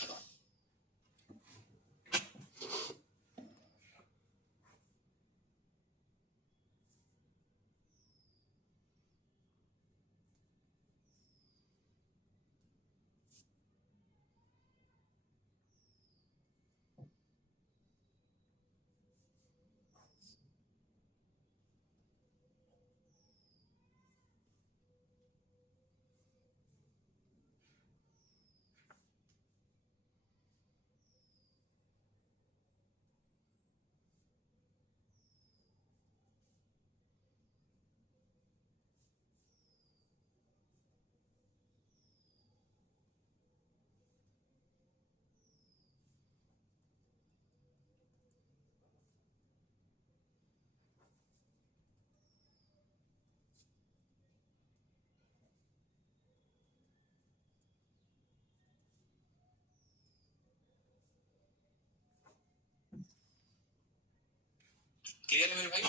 क्लियर है मेरे भाई?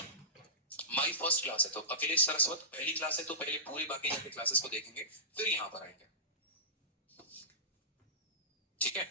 माई फर्स्ट क्लास है तो अखिलेश सरस्वत पहली क्लास है तो पहले पूरे बाकी जाके क्लासेस को देखेंगे फिर यहाँ पर आएंगे, ठीक है?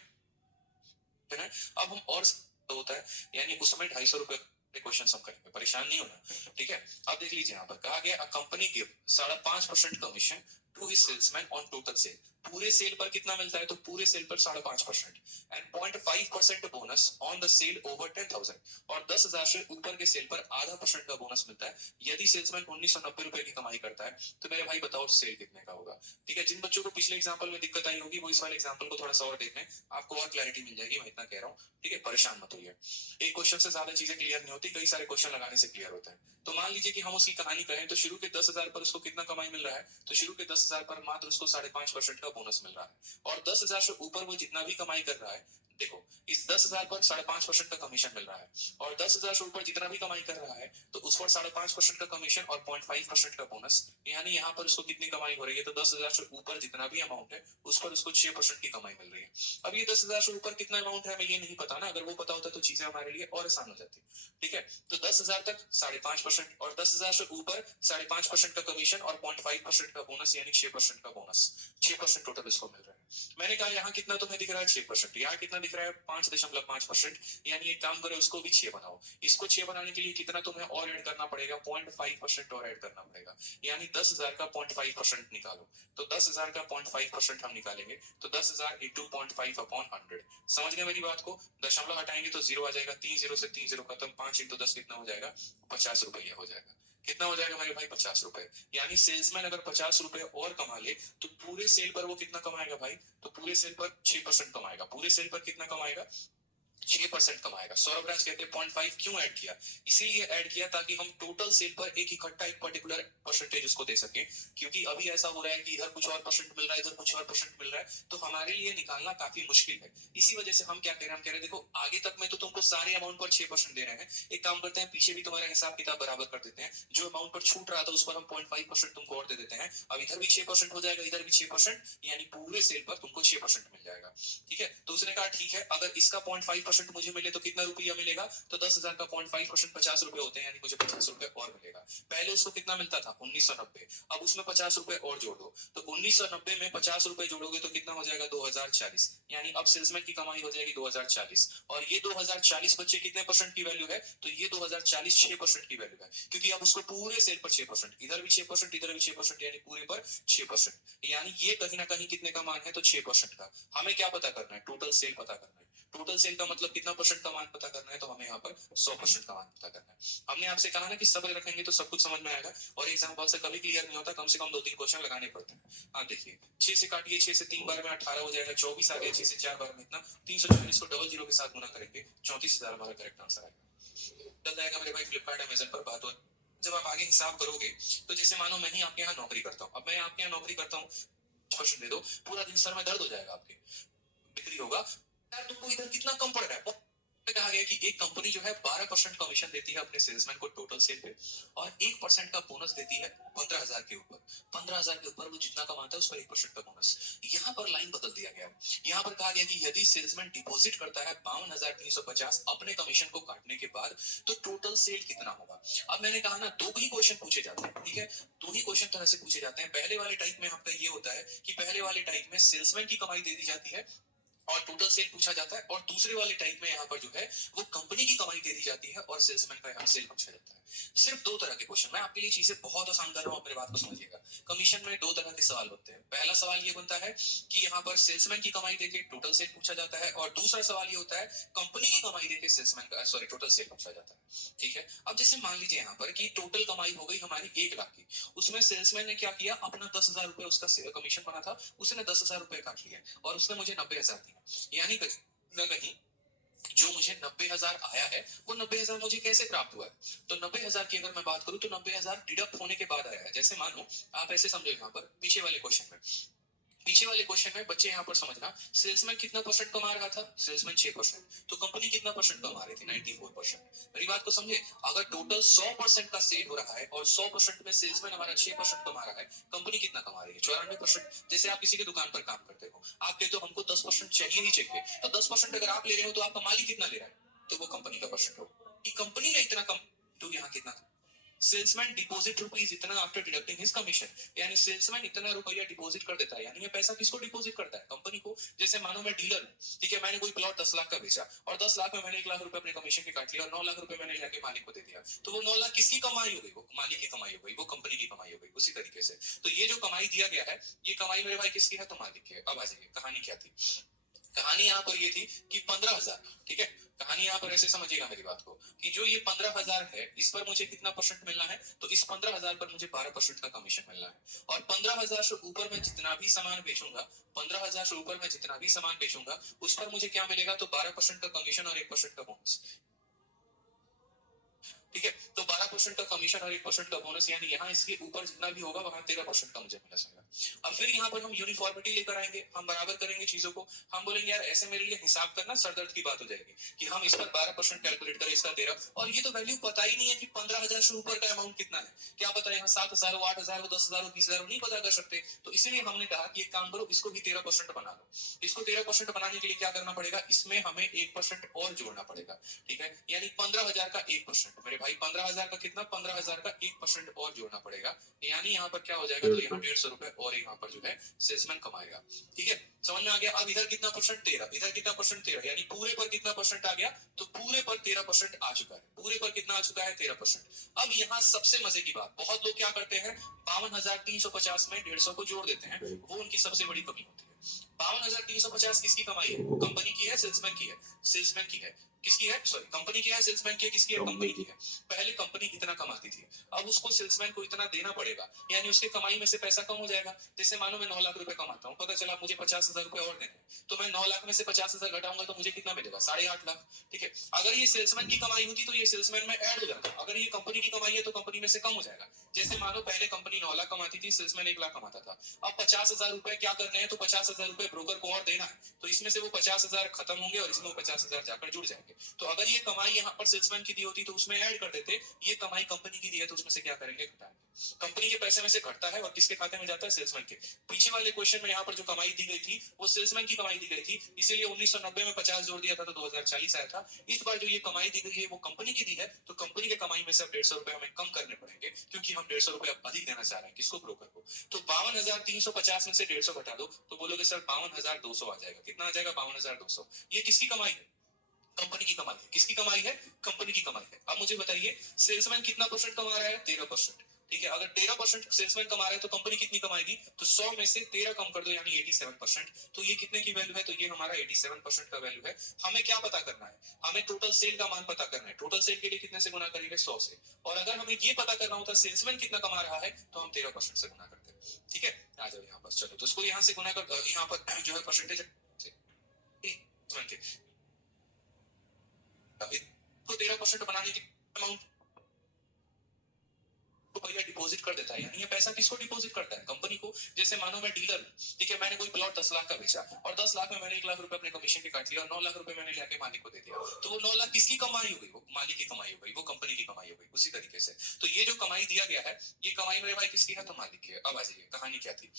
फिर है? अब हम और होता है यानी उसमें 250 रुपए क्वेश्चन हम करेंगे, परेशान नहीं होना, ठीक है? अब देख लीजिए यहाँ पर कहा गया a company give 5.5% commission to his salesman on total sale. पूरे सेल पर कितना मिलता है? तो पूरे सेल पर 5.5% and 0.5% bonus on the sale over 10,000 और 10,000 से ऊपर के सेल पर आधा % का बोनस मिलता है। यदि सेल्समैन 1990 रुपए की कमाई करता है तो मेरे भाई बताओ सेल कितने का होगा? ठीक है, जिन बच्चों को पिछले एग्जाम्पल में दिक्कत आई होगी वो इस वाले एग्जाम्पल को थोड़ा सा और देख लें, आपको और क्लैरिटी मिल जाएगी, मैं इतना कह रहा हूँ, ठीक है? परेशान मत होइए, एक क्वेश्चन से ज्यादा चीजें क्लियर नहीं होती, कई सारे क्वेश्चन लगाने से क्लियर होता है। तो मान लीजिए कि हम उसकी कहानी कहें तो शुरू के 10,000 पर उसको कितना कमाई मिल रहा है? तो शुरू के 10,000 पर मात्र उसको 5.5% का बोनस मिल रहा है और 10,000 से ऊपर वो जितना भी कमाई कर रहा है, देखो इस 10,000 पर 5.5% का कमीशन मिल रहा है और 10,000 से ऊपर जितना भी कमाई कर रहा है तो उस पर 5.5% का कमीशन और 0.5% का बोनस, यानी यहाँ पर उसको कितनी कमाई हो रही है? तो 10,000 से ऊपर जितना भी अमाउंट है उस पर उसको 6% की कमाई मिल रही है। अब ये 10,000 से ऊपर कितना अमाउंट है हमें ये नहीं पता ना, अगर वो पता होता तो चीजें हमारे लिए और आसान हो जाती, ठीक है? तो 10,000 तक 5.5% और 10,000 से ऊपर 5.5% का कमीशन और 0.5% का बोनस यानी 6% का बोनस, 6% टोटल इसको मिल रहा है। मैंने कहा यहाँ कितना तुम्हें दिख रहा है? 6%। यहाँ कितना दिख रहा है? 5.5%, यानी एक काम करो उसको भी 6 बनाओ। इसको 6 बनाने के लिए कितना तुम्हें और ऐड करना पड़ेगा? 0.5% और ऐड करना पड़ेगा, यानी 10,000 का 0.5% निकालो। तो 10,000 का 0.5% हम निकालेंगे तो 10,000 इंटू 0.5 अपॉन 100। समझ गए मेरी बात को? दशमलव हटाएंगे तो 0 आ जाएगा, 3 0 से 3 0 खत्म, 5 इंटू 10 कितना हो जाएगा? 50 रुपया हो जाएगा। कितना हो जाएगा मेरे भाई? 50 रुपए। यानी सेल्समैन अगर 50 रुपए और कमा ले तो पूरे सेल पर वो कितना कमाएगा भाई? तो पूरे सेल पर 6% कमाएगा। पूरे सेल पर कितना कमाएगा? 6% कमाएगा। सौरभ राज कहते हैं 0.5 क्यों ऐड किया? इसीलिए ऐड किया ताकि हम टोटल सेल पर एक इकट्ठा एक पर्टिकुलर परसेंटेज उसको दे सके, क्योंकि अभी ऐसा हो रहा है कि इधर कुछ और परसेंट मिल रहा है, इधर कुछ और परसेंट मिल रहा है, तो हमारे लिए निकालना काफी मुश्किल है। इसी वजह से हम क्या कह रहे हैं? हम कह रहे हैं देखो आगे तक में तो तुमको सारे अमाउंट पर 6% दे रहे हैं, एक काम करते हैं पीछे भी तुम्हारा हिसाब किताब बराबर कर देते हैं, जो अमाउंट पर छूट रहा था उस पर हम 0.5% तुमको और दे देते हैं। अब इधर भी 6% हो जाएगा, इधर भी 6%, यानी पूरे सेल पर तुमको 6% मिल जाएगा, ठीक है? तो उसने कहा ठीक है, अगर इसका 0.5% मुझे मिले तो कितना रुपया मिलेगा? तो 10,000 का 0.5% 50 रुपए होते हैं, यानी मुझे 50 रुपए और मिलेगा। पहले उसको कितना मिलता था? 1990। अब उसमें 50 रुपए और जोड़ दो, तो 1990 में 50 रुपए जोड़ोगे तो कितना हो जाएगा? 2040, यानी अब सेल्समैन की कमाई हो जाएगी 2040। और ये 2040 बच्चे कितने परसेंट की वैल्यू है? तो ये 2040 6% की वैल्यू है, क्योंकि अब उसको पूरे सेल पर 6%, इधर भी 6%, इधर भी 6%, यानी पूरे पर 6%, यानी ये कहीं ना कहीं कितने का मान है? तो 6% का। हमें क्या पता करना है? टोटल सेल पता करना है। टोटल सेल का मतलब कितना परसेंट का मान पता करना है? तो हमें यहाँ पर 100% का मान पता करना है। हमने आपसे कहा ना कि सब रखेंगे तो सब कुछ समझ में आएगा, और एग्जाम बॉल से कभी क्लियर नहीं होता, कम से कम 2-3 क्वेश्चन लगाने पड़ते हैं। हाँ देखिए, 6 से काटिए, 6 से 3 बार में 18 हो जाएगा, 24 आ गया, 6 से 4 बार में इतना, 340 को डबल जीरो के साथ गुना करेंगे, 34,000 हमारा करेक्ट आंसर आएगा। चल जाएगा मेरे भाई फ्लिपकार्ट अमेजन पर बात हो। जब आप आगे हिसाब करोगे तो जैसे मानो मैं ही आपके यहाँ नौकरी करता हूँ, अब मैं आपके यहाँ नौकरी करता हूँ, परसेंट दे दो, पूरा दिन सर में दर्द हो जाएगा, आपके बिक्री होगा यार, तुमको इधर कितना कम पड़ रहा है। कहा गया कि एक कंपनी जो है 12% कमीशन देती है अपने सेल्समैन को टोटल सेल पे, और 1% का बोनस देती है 15,000 के ऊपर। 15,000 के ऊपर वो जितना कमाता है उस पर 1% का बोनस। यहाँ पर लाइन बदल दिया गया, यहाँ पर कहा गया कि यदि सेल्समैन डिपॉजिट करता है 52,350 अपने कमीशन को काटने के बाद, तो टोटल सेल कितना होगा? अब मैंने कहा ना, दो ही क्वेश्चन पूछे जाते हैं, ठीक है? दो ही क्वेश्चन तरह से पूछे जाते हैं। पहले वाले टाइप में आपका ये होता है कि पहले वाले टाइप में सेल्समैन की कमाई दे दी जाती है और टोटल सेल पूछा जाता है, और दूसरे वाले टाइप में यहाँ पर जो है वो कंपनी की कमाई दे दी जाती है और सेल्समैन का यहाँ सेल पूछा जाता है। सिर्फ दो तरह के क्वेश्चन, मैं आपके लिए चीजें बहुत आसान कर रहा हूँ, अपनी बात को समझिएगा। कमीशन में दो तरह के सवाल बनते हैं। पहला सवाल ये बनता है कि यहाँ पर सेल्समैन की कमाई देके टोटल सेल पूछा जाता है, और दूसरा सवाल ये होता है कंपनी की कमाई देके सेल्समैन का सॉरी टोटल सेल पूछा जाता है, ठीक है? अब जैसे मान लीजिए यहाँ पर कि टोटल कमाई हो गई हमारी 1 लाख की, उसमें सेल्समैन ने क्या किया, अपना 10,000 रुपए उसका कमीशन बना था, उसने 10,000 रुपए काट लिया और उसने मुझे 90,000 दिया, यानी न कहीं जो मुझे 90,000 आया है वो 90,000 मुझे कैसे प्राप्त हुआ है? तो 90,000 की अगर मैं बात करूं तो 90,000 डिडक्ट होने के बाद आया है। जैसे मानो आप ऐसे समझो, यहाँ पर पीछे वाले क्वेश्चन में बच्चे यहाँ पर समझना, सेल्समैन कितना परसेंट कमा रहा था? सेल्समैन 6%, तो कंपनी कितना परसेंट कमा रही थी? 94%। मेरी बात को समझे, अगर टोटल 100% का सेल हो रहा है और 100% में सेल्समैन हमारा 6% कमा रहा है, कंपनी कितना कमा रही है? 94%। जैसे आप किसी की दुकान पर काम करते हो, आप कहते हो हमको 10% चाहिए ही चाहिए, तो 10% अगर आप ले रहे हो तो आपका मालिक कितना ले रहा है? तो वो कंपनी का परसेंट होगा कि कंपनी ने इतना कम तो यहाँ कितना था? सेल्समैन डिपॉजिट रुपीज इतना आफ्टर डिडक्टिंग हिज कमीशन, यानी सेल्समैन इतना रुपया डिपॉजिट कर देता है, यानी ये पैसा किसको डिपॉजिट करता है? कंपनी को। जैसे मानो मैं डीलर हूँ, ठीक है, मैंने कोई प्लॉट 10 लाख का बेचा और 10 लाख में मैंने 1 लाख रुपए अपने कमीशन के काट लिया और 9 लाख रुपए मैंने जाके मालिक को दे दिया, तो वो 9 लाख किसकी कमाई हो गई? वो मालिक की कमाई हो गई, वो कंपनी की कमाई हो गई। उसी तरीके से तो ये जो कमाई दिया गया है, ये कमाई मेरे भाई किसकी है? तो मालिक की है। अब आ जाइए, कहानी क्या थी? कहानी यहाँ पर ये थी कि 15,000, ठीक है, कहानी यहाँ पर ऐसे समझिएगा मेरी बात को कि जो ये 15,000 है, इस पर मुझे कितना परसेंट मिलना है? तो इस 15,000 पर मुझे 12% का कमीशन मिलना है। और 15,000 से ऊपर मैं जितना भी सामान बेचूंगा, 15,000 से ऊपर मैं जितना भी सामान बेचूंगा, उस पर मुझे क्या मिलेगा? तो 12% का कमीशन और 1% का बोनस। ठीक है, तो 12% का कमीशन और 1% का बोनस, यानी यहाँ इसके ऊपर जितना भी होगा वहां 13% का मुझे मिला सकेगा। अब फिर यहाँ पर हम यूनिफॉर्मिटी लेकर आएंगे, हम बराबर करेंगे चीजों को। हम बोलेंगे यार ऐसे मेरे लिए हिसाब करना सरदर्द की बात हो जाएगी कि हम इस पर 12% कैलकुलेट करें, इसका 13, और ये तो वैल्यू पता ही नहीं है कि 15,000 से ऊपर का अमाउंट कितना है। क्या पता है यहाँ 7,000 हो, 8,000 हो, 10,000 हो, 20,000 नहीं पता कर सकते। तो इसीलिए हमने कहा कि एक काम करो, इसको भी 13% बना लो। इसको 13% बनाने के लिए क्या करना पड़ेगा? इसमें हमें 1% और जोड़ना पड़ेगा, ठीक है, यानी 15,000 का 1%, मेरे भाई 15,000 का कितना? 15,000 का 1% और जोड़ना पड़ेगा, यानी यहाँ पर क्या हो जाएगा? तो यहाँ 150 रुपए और यहाँ पर जो है सेल्समैन कमाएगा। ठीक है, समझ में आ गया? अब इधर कितना परसेंट? 13, इधर कितना परसेंट? 13, यानी पूरे पर कितना परसेंट आ गया? तो पूरे पर 13% आ चुका है। पूरे पर कितना आ चुका है? 13%। अब यहाँ सबसे मजे की बात, बहुत लोग क्या करते हैं, 52,350 में 150 को जोड़ देते हैं, वो उनकी सबसे बड़ी कमी होती है। 52,350 किसकी कमाई है? कंपनी की है, सेल्समैन की है? सेल्समैन की है। किसकी है? सॉरी, कंपनी की है, सेल्समैन की है, किसकी है? कंपनी की है। पहले कंपनी इतना कमाती थी, अब उसको सेल्समैन को इतना देना पड़ेगा, यानी उसके कमाई में से पैसा कम हो जाएगा। जैसे मानो मैं 9 लाख रुपए कमाता हूँ, पता चला मुझे 50,000 रुपए और देने, तो मैं 9 लाख में से 50,000 घटाऊंगा तो मुझे कितना मिलेगा? 8.5 लाख। ठीक है, अगर ये सेल्समैन की कमाई होती तो ये सेल्समैन में ऐड हो जाता, अगर ये कंपनी की कमाई है तो कंपनी में से कम हो जाएगा। जैसे मानो पहले कंपनी 9 लाख कमाती थी, सेल्समैन 1 लाख कमाता था, अब 50,000 रुपए क्या करने हैं? तो 50,000 रुपए ब्रोकर को और देना है, तो इसमें से वो 50,000 खत्म होंगे और इसमें वो 50,000 जाकर जुड़ जाएंगे। तो अगर ये कमाई यहाँ पर सेल्समैन की दी होती तो उसमें ऐड कर देते, ये कमाई कंपनी की दी है तो उसमें से क्या करेंगे? घटाएंगे। कंपनी के पैसे में से घटता है और किसके खाते में जाता है? सेल्समैन के। पीछे वाले क्वेश्चन में यहाँ पर जो कमाई दी गई थी वो सेल्समैन की कमाई दी गई थी, इसीलिए 1990 में 50 जोड़ दिया था तो 2040 आया था। इस बार जो ये कमाई दी गई है वो कंपनी की दी है, तो कंपनी के कमाई में से अब 150 रुपए हमें कम करने पड़ेंगे, क्योंकि हम 150 रुपए अब अधिक देना चाह रहे हैं। किसको? ब्रोकर को। तो 52,350 में से 150 घटा दो तो बोलोगे सर 52,200 आ जाएगा। कितना आ जाएगा? 52,200। ये किसकी कमाई है? कंपनी की कमाई है। किसकी कमाई है? कंपनी की कमाई है। अब मुझे बताइए, सेल्समैन कितना परसेंट कमा रहा है? 13%। ठीक है, अगर 13% सेल्समैन कमा रहा है तो कंपनी कितनी कमाएगी? तो 100 में से 13 कम कर दो, यानी 87%। तो ये कितने की वैल्यू है? तो ये हमारा 87% का वैल्यू है। हमें क्या पता करना है? हमें टोटल सेल का मान पता करना है। टोटल सेल के लिए कितने से गुना करेंगे? 100 से। और अगर हमें ये पता करना होता सेल्समैन कितना कमा रहा है, तो हम 13% से गुना करते हैं। ठीक है, आ जाओ यहाँ पर, चलो तो इसको यहाँ से गुना कर, यहाँ पर जो है परसेंटेज को 13% बनाने के अमाउंट रुपया डिपॉजिट कर देता है, यानी ये पैसा किसको डिपॉजिट करता है? कंपनी को। जैसे मानो मैं डीलर हूँ, ठीक है, मैंने कोई प्लॉट 10 लाख का बेचा और 10 लाख में मैंने 1 लाख रुपए अपने कमीशन के काट लिया और 9 लाख रुपए मैंने जाके मालिक को दे दिया, तो वो 9 लाख किसकी कमाई हो गई? वो मालिक की कमाई हो गई, वो कंपनी की कमाई हो गई। उसी तरीके से तो ये जो कमाई दिया गया है, ये कमाई मेरे भाई किसकी है? तो मालिक की है। अब आ जाइए, कहानी क्या थी?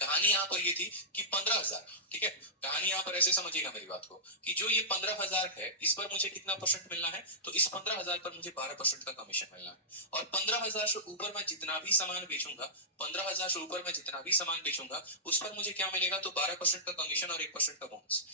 कहानी यहाँ पर ये थी कि 15,000, ठीक है, कहानी यहाँ पर ऐसे समझिएगा मेरी बात को कि जो ये 15,000 है, इस पर मुझे कितना परसेंट मिलना है? तो इस 15,000 पर मुझे 12% का कमीशन मिलना है। और 15,000 से ऊपर मैं जितना भी सामान बेचूंगा, 15,000 से ऊपर मैं जितना भी सामान बेचूंगा, उस पर मुझे क्या मिलेगा? तो 12% का कमीशन और 1% का बोनस।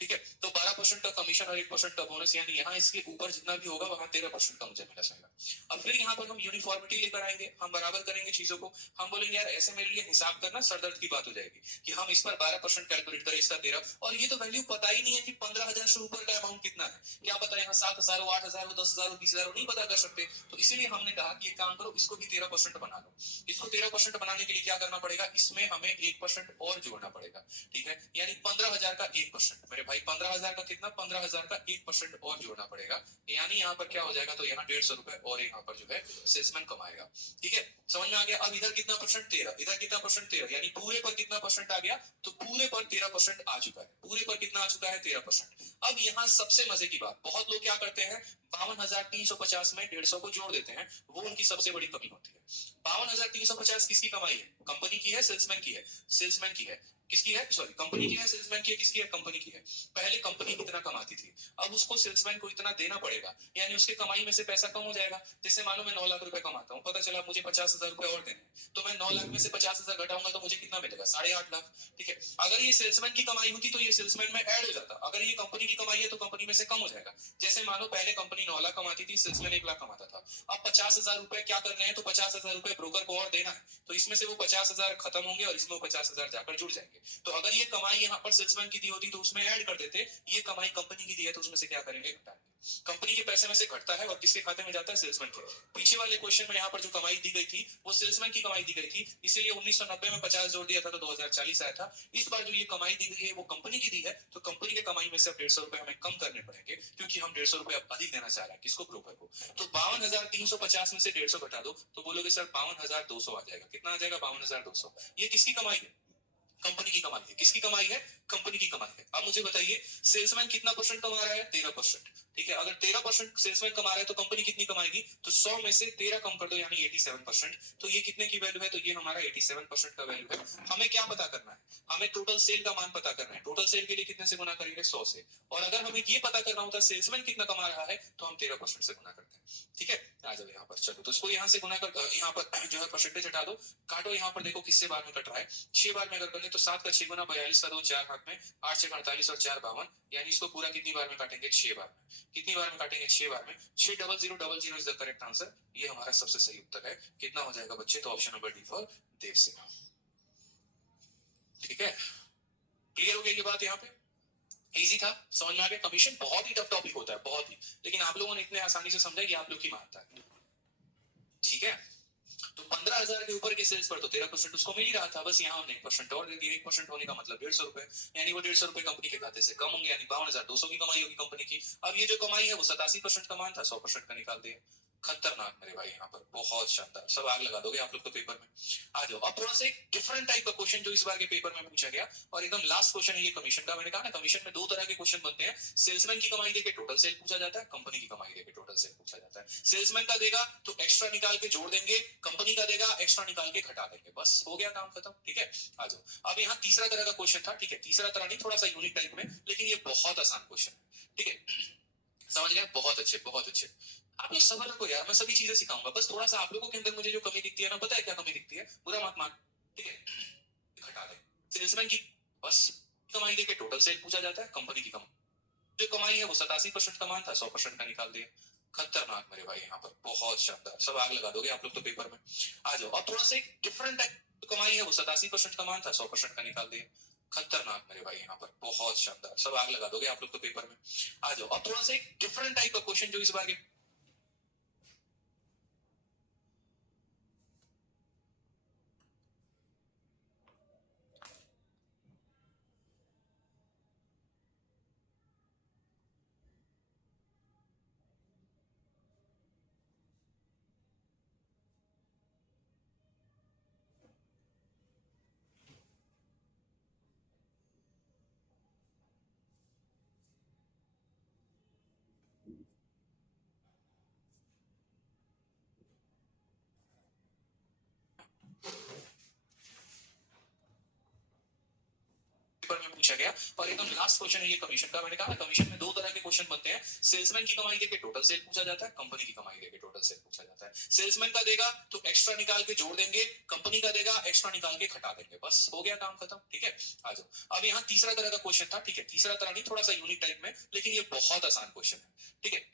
ठीक है, तो 12% का कमीशन और 1% का बोनस, यानी यहाँ इसके ऊपर जितना भी होगा वहां 13% का मुझे मिला सकेगा। अब फिर यहाँ पर हम यूनिफॉर्मिटी लेकर आएंगे, हम बराबर करेंगे चीजों को। हम बोलेंगे यार ऐसे मेरे लिए हिसाब करना सरदर्द की बात हो जाएगी कि हम इस पर 12% कैलकुलेट करें, इसका 13, और ये तो वैल्यू पता ही नहीं है कि 15,000 से ऊपर का अमाउंट कितना है। क्या पता है यहाँ 7,000 हो, 8,000 हो, 10,000 हो, 20,000 हो, नहीं पता कर सकते। तो इसीलिए हमने कहा कि एक काम करो, इसको भी 13% बना लो। इसको 13% बनाने के लिए क्या करना पड़ेगा? इसमें हमें 1% और जोड़ना पड़ेगा। ठीक है, यानी 15,000 का 1%, मेरे भाई 15,000 का कितना? 15,000 का 1% और जोड़ना पड़ेगा, यानी यहाँ पर क्या हो जाएगा? तो यहाँ 150 रुपए और यहाँ पर जो है सेल्समैन कमाएगा। ठीक है, समझ में आ गया? अब इधर कितना परसेंट? 13, इधर कितना परसेंट? 13, यानी पूरे पर कितना परसेंट आ गया? तो पूरे पर 13% आ चुका है। पूरे पर कितना आ चुका है? 13%। अब यहाँ सबसे मजे की बात, बहुत लोग क्या करते हैं, 52,350 में 150 को जोड़ देते हैं, वो उनकी सबसे बड़ी कमी होती है। 52,350 किसकी कमाई है? कंपनी की है, सेल्समैन की है? सेल्समैन की है। किसकी है, सॉरी कंपनी की है, सेल्समैन की है, किसकी है, कंपनी की है। पहले कंपनी कितना कमाती थी, अब उसको सेल्समैन को इतना देना पड़ेगा, यानी उसके कमाई में से पैसा कम हो जाएगा। जैसे मानो मैं 9 लाख रुपए कमाता हूँ, पता चला मुझे 50,000 रुपए और देने हैं, तो मैं 9 लाख में से 50,000 घटाऊंगा तो मुझे कितना मिलेगा, 8.5 लाख। ठीक है, अगर ये सेल्समैन की कमाई होती तो ये सेल्समैन में ऐड हो जाता, अगर ये कंपनी की कमाई है तो कंपनी में से कम हो जाएगा। जैसे मानो पहले कंपनी 9 लाख कमाती थी, सेल्समैन 1 लाख कमाता था, अब 50,000 रुपए क्या करने हैं, तो 50,000 रुपए ब्रोकर को और देना है, तो इसमें से वो 50,000 खत्म होंगे और इसमें वो 50,000 जाकर जुड़ जाएंगे। तो अगर ये कमाई यहाँ पर सेल्समैन की दी होती तो उसमें ऐड कर देते, ये कमाई कंपनी की दी है तो उसमें से क्या करेंगे, घटाएंगे। कंपनी के पैसे में से घटता है और किसके खाते में जाता है, सेल्समैन के। पीछे वाले क्वेश्चन में यहाँ पर जो कमाई दी गई थी वो सेल्समैन की कमाई दी गई थी, इसीलिए 1990 में 50 जोड़ दिया था तो 2040 आया था। इस बार जो ये कमाई दी गई है वो कंपनी की दी है, तो कंपनी के कमाई में से अब 150 रुपए हमें कम करने पड़ेंगे, क्योंकि हम 150 रुपए अब अधिक देना चाह रहे हैं, किसको, ब्रोकर को। तो 52,350 में से 150 घटा दो तो बोलोगे सर 52,200 आ जाएगा, कितना आ जाएगा, 52,200। ये किसकी कमाई है, कंपनी की कमाई है, किसकी कमाई है, कंपनी की कमाई है। अब मुझे बताइए सेल्समैन कितना परसेंट कमा रहा है, 13%। ठीक है, अगर 13% सेल्समैन कमा रहा है तो कंपनी कितनी कमाएगी, तो 100 में से 13 कम कर दो यानी 87%। तो ये कितने की वैल्यू है, तो ये हमारा 87% का वैल्यू है। हमें क्या पता करना है, हमें टोटल सेल का मान पता करना है। टोटल सेल के लिए कितने से गुना करेंगे, 100 से। और अगर हमें ये पता करना होता है सेल्समैन कितना कमा रहा है तो हम 13% से गुना करते हैं। ठीक है, आ जाओ यहाँ पर, चलो तो इसको यहाँ से गुना कर, यहाँ पर जो है परसेंटेज हटा दो, काटो, यहाँ पर देखो किससे बार में कट रहा है, 6 बार में अगर करने तो 7 का 6 गुना 42 का 2 4 हाथ में, 8 6 48 और 4 52, यानी इसको पूरा कितनी बार में काटेंगे, 6 बार में। कितनी बार में काटेंगे, 6 बार में। 60000 इज द करेक्ट आंसर, ये हमारा सबसे सही उत्तर है। कितना हो जाएगा बच्चे, तो option number D for Dev Singh. ठीक है, क्लियर हो गया ये बात, यहाँ पे इजी था, समझ में आ गया। कमीशन बहुत ही टफ टॉपिक होता है, बहुत ही, लेकिन आप लोगों ने इतने आसानी से समझा कि आप लोग की मानता है। ठीक है, तो 15,000 के ऊपर के सेल्स पर तो 13% उसको मिल ही रहा था, बस यहाँ हमने 1% और दे दिया। 1% होने का मतलब 150 रुपए, यानी वो 150 रुपए कंपनी के खाते से कम होंगे, यानी 52,200 की कमाई होगी कंपनी की। अब ये जो कमाई है वो 87% का मान था, 100% का निकाल दिया। खतरनाक मेरे भाई, यहाँ पर बहुत शानदार, सब आग लगा दोगे आप लोग तो पेपर में। आ जाओ अब थोड़ा सा एक डिफरेंट टाइप का क्वेश्चन जो इस बार के पेपर में पूछा गया, और एकदम लास्ट क्वेश्चन है ये कमीशन का। मैंने कहा ना कमीशन में 2 तरह के क्वेश्चन बनते हैं, सेल्समैन की कमाई देके टोटल सेल पूछा जाता है, कंपनी की कमाई देके टोटल सेल पूछा जाता है। सेल्समैन का देगा तो एक्स्ट्रा निकाल के जोड़ देंगे, कंपनी का देगा एक्स्ट्रा निकाल के घटा देंगे, बस हो गया काम खत्म। ठीक है, आ जाओ अब यहाँ तीसरा तरह का क्वेश्चन था। ठीक है, तीसरा तरह नहीं, थोड़ा सा यूनिक टाइप में, लेकिन ये बहुत आसान क्वेश्चन है। ठीक है, समझ गए, बहुत अच्छे बहुत अच्छे। आप लोग सबर रखो यार, मैं सभी चीजें सिखाऊंगा, बस थोड़ा सा आप लोगों के अंदर मुझे जो कमी दिखती है ना, पता है क्या कमी दिखती है, बुरा मत मान। ठीक है, घटा दे। सेल्समैन की बस कमाई देके टोटल सेल पूछा जाता है, कंपनी की कमाई जो कमाई है वो 87% का मान था, 100% का निकाल दिया। खतरनाक मेरे भाई, यहाँ पर बहुत शानदार, सब आग लगा दोगे आप लोग तो पेपर में। आ जाओ अब थोड़ा सा एक डिफरेंट टाइप कमाई है वो 87% का मान था, 100% का निकाल दिया। खतरनाक मेरे भाई, यहाँ पर बहुत शानदार, सब आग लगा दोगे आप लोग तो पेपर में। आ जाओ अब थोड़ा सा एक डिफरेंट टाइप का क्वेश्चन जो इस बार के पेपर में पूछा गया, और एकदम लास्ट क्वेश्चन है ये कमीशन का। मैंने कहा ना कमीशन में 2 तरह के क्वेश्चन बनते हैं, सेल्समैन की कमाई देके टोटल सेल पूछा जाता है, कंपनी की कमाई देके टोटल सेल पूछा जाता है। सेल्समैन का देगा तो एक्स्ट्रा निकाल के जोड़ देंगे, कंपनी का देगा एक्स्ट्रा निकाल के घटा देंगे, बस हो गया काम खत्म। ठीक है, आ जाओ अब यहाँ तीसरा तरह का क्वेश्चन था। ठीक है, तीसरा तरह नहीं, थोड़ा सा यूनिक टाइप में, लेकिन ये बहुत आसान क्वेश्चन है। ठीक है,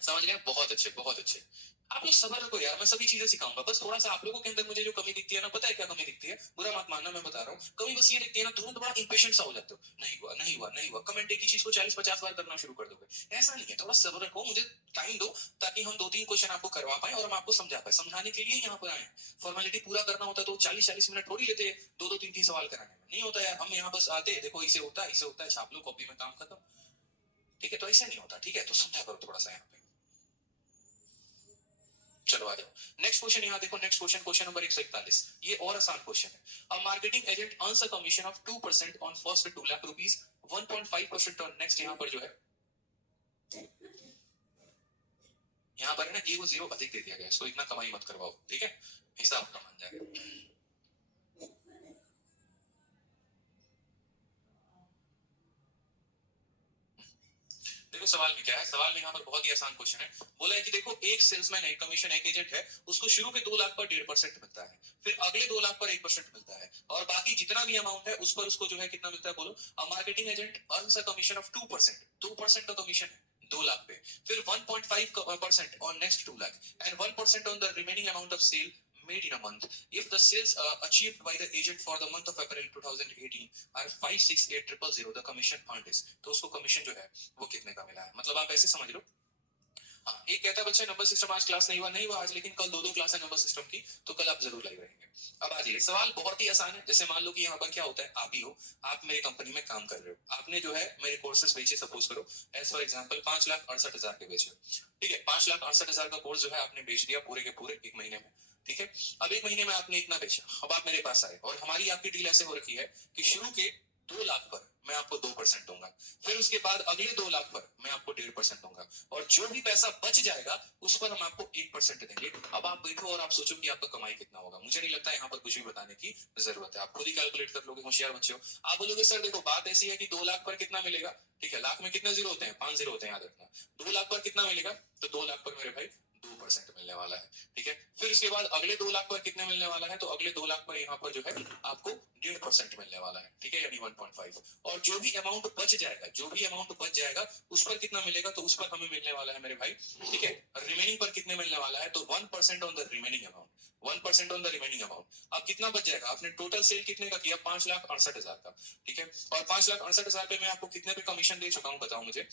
समझ गए, बहुत अच्छे बहुत अच्छे। आप लोग सबर रखो यार, मैं सभी चीजें सिखाऊंगा, बस थोड़ा सा आप लोगों के अंदर मुझे जो कमी दिखती है ना, पता है क्या कमी दिखती है, बुरा मत मानना, मैं बता रहा हूँ। कमी बस ये दिखती है ना, तुरंत बड़ा इंपेशेंट सा हो जाते हो, नहीं हुआ नहीं हुआ नहीं हुआ, कमेंट एक ही चीज को 40-50 बार करना शुरू कर दोगे। ऐसा नहीं है, थोड़ा सबर रखो, मुझे टाइम दो, ताकि हम 2-3 क्वेश्चन आपको करवा पाए और हम आपको समझा पाए। समझाने के लिए यहाँ पर आए, फॉर्मेलिटी पूरा करना होता तो 40-40 मिनट थोड़ी लेते 2-2 3-3 सवाल कराने में, नहीं होता यार। हम यहाँ बस आते, देखो इसे होता है, इसे होता है, छाप लो कॉपी में, काम खत्म। ठीक है, तो ऐसा नहीं होता। ठीक है, तो समझा करो थोड़ा सा यहाँ पे। चलो आ जाओ नेक्स्ट क्वेश्चन, यहाँ देखो नेक्स्ट क्वेश्चन, क्वेश्चन नंबर 141। ये और आसान क्वेश्चन है। A marketing agent earns a commission of 2% on first 2 lakh rupees, 1.5% on next. यहाँ पर जो है, यहाँ पर है ना, ये वो 0 अधिक दे दिया गया, इसको इतना कमाई मत करवाओ। ठीक है, हिसाब का मान जाएगा। देखो सवाल में क्या है, सवाल में यहाँ पर बहुत ही आसान क्वेश्चन है। बोला है कि देखो एक सेल्समैन है, कमीशन एक एजेंट है, उसको शुरू के 2 लाख पर 1.5% मिलता है, फिर अगले 2 लाख पर 1% मिलता है, और बाकी जितना भी अमाउंट है उस पर उसको जो है कितना मिलता है बोलो। A marketing agent earns a commission of 2%, 2% का कमीशन है 2 लाख पे, फिर 1.5% on next 2 lakh and 1% on the remaining amount of sale made in a month. If the sales achieved by the agent for the month of April 2018 are 568,000, the commission earned is, तो उसको कमीशन जो है वो कितने का मिला है। मतलब आप ऐसे समझ लो। हाँ, एक कहता है बच्चा नंबर सिस्टम आज क्लास नहीं हुआ आज, लेकिन कल 2 क्लास है नंबर सिस्टम की, तो कल आप जरूर लाइव रहेंगे। अब आ जाइए, सवाल बहुत ही आसान है। जैसे मान लो कि यहाँ पर क्या होता है, आप ही हो, आप मेरी कंपनी में काम कर रहे हो, आपने जो है मेरे कोर्सेस बेचे, सपोज करो एज फॉर एग्जाम्पल 5,68,000 के बेचे, ठीक है। 5,68,000 का कोर्स जो है आपने बेच दिया पूरे के पूरे 1 महीने में, ठीक है। अब 1 महीने में आपने इतना बेचा, अब आप मेरे पास आए और हमारी आपकी डील ऐसे हो रखी है कि शुरू के 2 लाख पर मैं आपको 2% दूंगा, फिर उसके बाद अगले 2 लाख पर मैं आपको 1.5% दूंगा, और जो भी पैसा बच जाएगा उस पर हम आपको 1% देंगे। अब आप बैठो और आप सोचो कि आपका कमाई कितना होगा। मुझे नहीं लगता यहाँ पर कुछ भी बताने की जरूरत है, आप खुद ही कैलकुलेट कर लोगे, होशियार बच्चे हो। आप बोलोगे सर देखो बात ऐसी है कि 2 लाख पर कितना मिलेगा, ठीक है। लाख में कितने जीरो होते हैं, 5 जीरो होते हैं, याद रखना। 2 लाख पर कितना मिलेगा, तो 2 लाख पर मेरे भाई 2% मिलने वाला है, ठीक है। फिर उसके बाद अगले 2 लाख पर कितने मिलने वाला है, तो अगले 2 लाख पर यहाँ पर जो है आपको 1.5% मिलने वाला है, ठीक है, यानी 1.5। और जो भी अमाउंट बच जाएगा उस पर कितना मिलेगा, तो उस पर हमें मिलने वाला है मेरे भाई, ठीक है। रिमेनिंग पर कितने मिलने वाला है, तो 1% on the remaining amount, 1% on the remaining amount. अब कितना बच जाएगा, आपने टोटल सेल कितने का किया, 5,68,000 का, ठीक है। और 5,68,000 पे मैं आपको कितने पे कमीशन दे चुका हूँ बताओ मुझे।